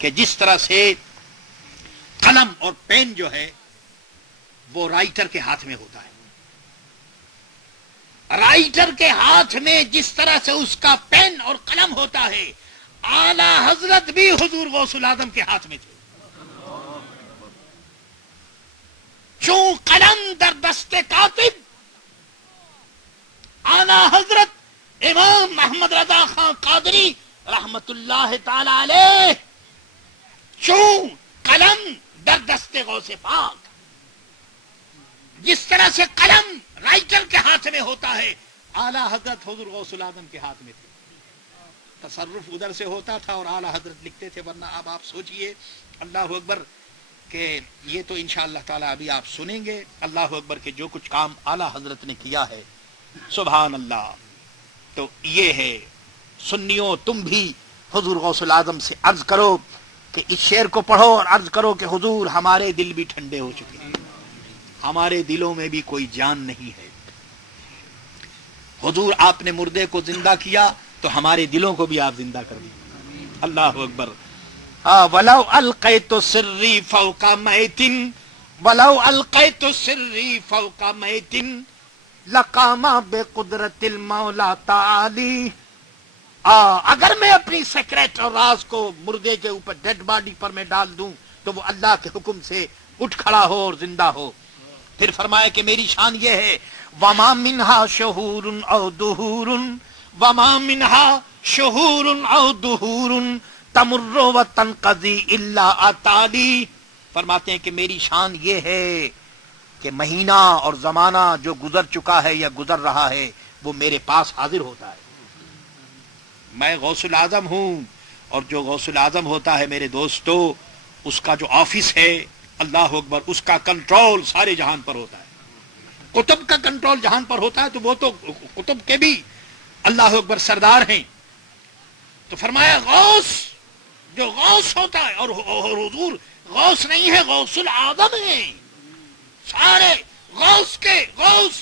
کہ جس طرح سے قلم اور پین جو ہے وہ رائٹر کے ہاتھ میں ہوتا ہے، رائٹر کے ہاتھ میں جس طرح سے اس کا پین اور قلم ہوتا ہے، اعلی حضرت بھی حضور غوث العظم کے ہاتھ میں تھے. چون قلم در دست کاتب، اعلی حضرت امام محمد رضا خان قادری رحمت اللہ تعالی علیہ چون قلم در دست غوث پاک، جس طرح سے قلم رائٹر کے ہاتھ میں ہوتا ہے، اعلی حضرت حضور غوث العظم کے ہاتھ میں تھے. تصرف ادھر سے ہوتا تھا اور اعلی حضرت لکھتے تھے. ورنہ اب آپ سوچئے، اللہ اکبر، کہ یہ تو انشاءاللہ تعالی ابھی آپ سنیں گے اللہ اکبر کہ جو کچھ کام اعلی حضرت نے کیا ہے، سبحان اللہ. تو یہ ہے سنیوں، تم بھی حضور غوث العظم سے عرض کرو کہ اس شعر کو پڑھو اور عرض کرو کہ حضور ہمارے دل بھی ٹھنڈے ہو چکے ہیں، ہمارے دلوں میں بھی کوئی جان نہیں ہے. حضور آپ نے مردے کو زندہ کیا تو ہمارے دلوں کو بھی آپ زندہ کر دیے. اللہ اکبر. وَلَوْ أَلْقَيْتُ سِرِّي فَوْقَ مَيْتٍ وَلَوْ أَلْقَيْتُ سِرِّي فَوْقَ مَيْتٍ لَقَامَ بِقُدْرَةِ الْمَوْلَى تَعَالِي. اگر میں اپنی سیکریٹ اور راز کو مردے کے اوپر ڈیڈ باڈی پر میں ڈال دوں تو وہ اللہ کے حکم سے اٹھ کھڑا ہو اور زندہ ہو. پھر فرمایا کہ میری شان یہ ہے وَمَا مِنْهَا شُهُورٌ أَوْ دُهُورٌ وَمَا مِنْهَا شُهُورٌ أَوْ دُهُورٌ تَمُرُّ وَتَنْقَضِي إِلَّا أَتَانِي. فرماتے ہیں کہ میری شان یہ ہے کہ مہینہ اور زمانہ جو گزر چکا ہے یا گزر رہا ہے وہ میرے پاس حاضر ہوتا ہے. میں غوث العظم ہوں، اور جو غوث العظم ہوتا ہے میرے دوستو، اس کا جو آفس ہے اللہ اکبر، اس کا کنٹرول سارے جہان پر ہوتا ہے. قطب کا کنٹرول جہان پر ہوتا ہے تو وہ تو قطب کے بھی اللہ اکبر سردار ہیں. تو فرمایا غوث جو غوث ہوتا ہے، اور حضور غوث نہیں ہے، غوث العظم ہیں، سارے غوث کے غوث.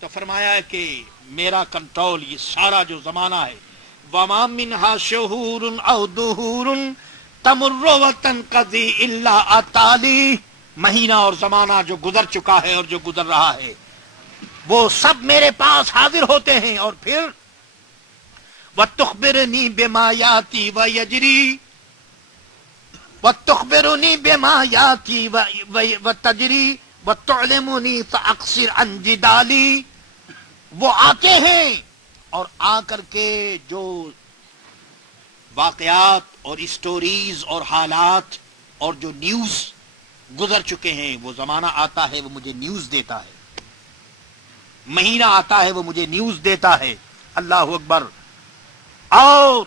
تو فرمایا کہ میرا کنٹرول یہ سارا جو زمانہ ہے، وَمَا مِنْهَا شُهُورٌ أَوْ دُهُورٌ تَمُرُّ وَتَنْقَضِي إِلَّا أَتَالِي، مہینہ اور زمانہ جو گزر چکا ہے اور جو گزر رہا ہے وہ سب میرے پاس حاضر ہوتے ہیں، اور پھر وَتُخْبِرُنِي بِمَا يَأْتِي وَيَجْرِي وَتُخْبِرُنِي بِمَا يَأْتِي وَتَجْرِي وَتُعْلِمُنِي فَأَقْصِرْ عَنْ جِدَالِي. وہ آتے ہیں اور آ کر کے جو واقعات اور اسٹوریز اور حالات اور جو نیوز گزر چکے ہیں، وہ زمانہ آتا ہے وہ مجھے نیوز دیتا ہے، مہینہ آتا ہے وہ مجھے نیوز دیتا ہے. اللہ اکبر. اور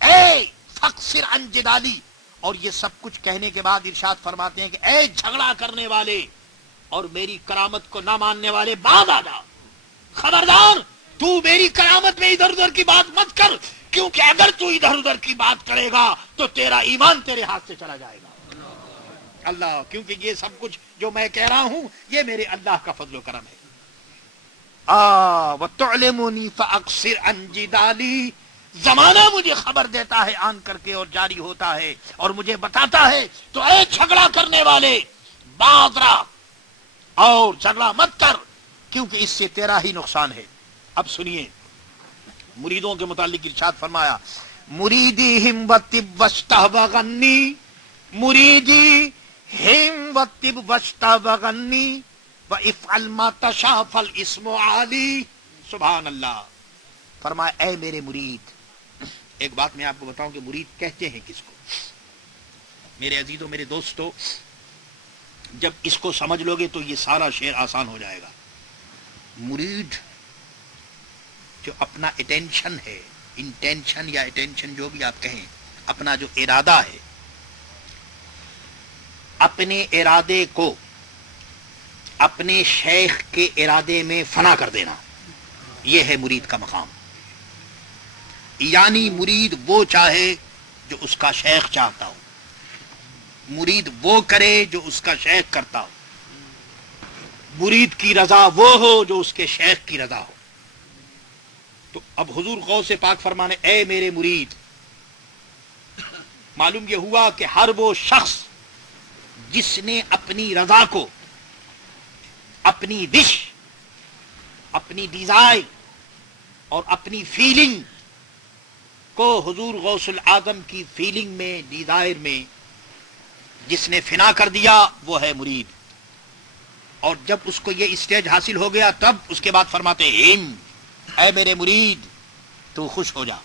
اے فقصر عن جدالی، اور یہ سب کچھ کہنے کے بعد ارشاد فرماتے ہیں کہ اے جھگڑا کرنے والے اور میری کرامت کو نہ ماننے والے، باز آ جا، خبردار تو میری کرامت میں ادھر ادھر کی بات مت کر، کیونکہ اگر تو ادھر ادھر کی بات کرے گا تو تیرا ایمان تیرے ہاتھ سے چلا جائے گا. اللہ، کیونکہ یہ سب کچھ جو میں کہہ رہا ہوں یہ میرے اللہ کا فضل و کرم ہے. وَتُعْلِمُنِي فَأَقْصِرْ عَنْ جِدَالِي، زمانہ مجھے خبر دیتا ہے آن کر کے اور جاری ہوتا ہے اور مجھے بتاتا ہے تو اے جھگڑا کرنے والے باز رہا اور جھگڑا مت کر، کیونکہ اس سے تیرا ہی نقصان ہے. اب سنیے مریدوں کے متعلق ارشاد فرمایا، مریدی ہموتب واشتہوغنی، مریدی ہموتب واشتہوغنی وَإِفْعَلْ مَا تَشَاءُ فَالْإِسْمُ عَالِي. سبحان اللہ. فرمایا اے میرے مرید، ایک بات میں آپ کو بتاؤں کہ مرید کہتے ہیں کس کو. میرے عزیزوں، میرے دوستو، جب اس کو سمجھ لو گے تو یہ سارا شعر آسان ہو جائے گا. مرید جو اپنا اٹینشن ہے، انٹینشن یا اٹینشن جو بھی آپ کہیں، اپنا جو ارادہ ہے، اپنے ارادے کو اپنے شیخ کے ارادے میں فنا کر دینا، یہ ہے مرید کا مقام. یعنی مرید وہ چاہے جو اس کا شیخ چاہتا ہو، مرید وہ کرے جو اس کا شیخ کرتا ہو، مرید کی رضا وہ ہو جو اس کے شیخ کی رضا ہو. تو اب حضور غوث پاک فرمانے اے میرے مرید، معلوم یہ ہوا کہ ہر وہ شخص جس نے اپنی رضا کو، اپنی وش، اپنی ڈیزائر اور اپنی فیلنگ کو حضور غوث العظم کی فیلنگ میں، ڈیزائر میں جس نے فنا کر دیا، وہ ہے مرید. اور جب اس کو یہ اسٹیج حاصل ہو گیا تب اس کے بعد فرماتے ہیں اے میرے مرید تو خوش ہو جا.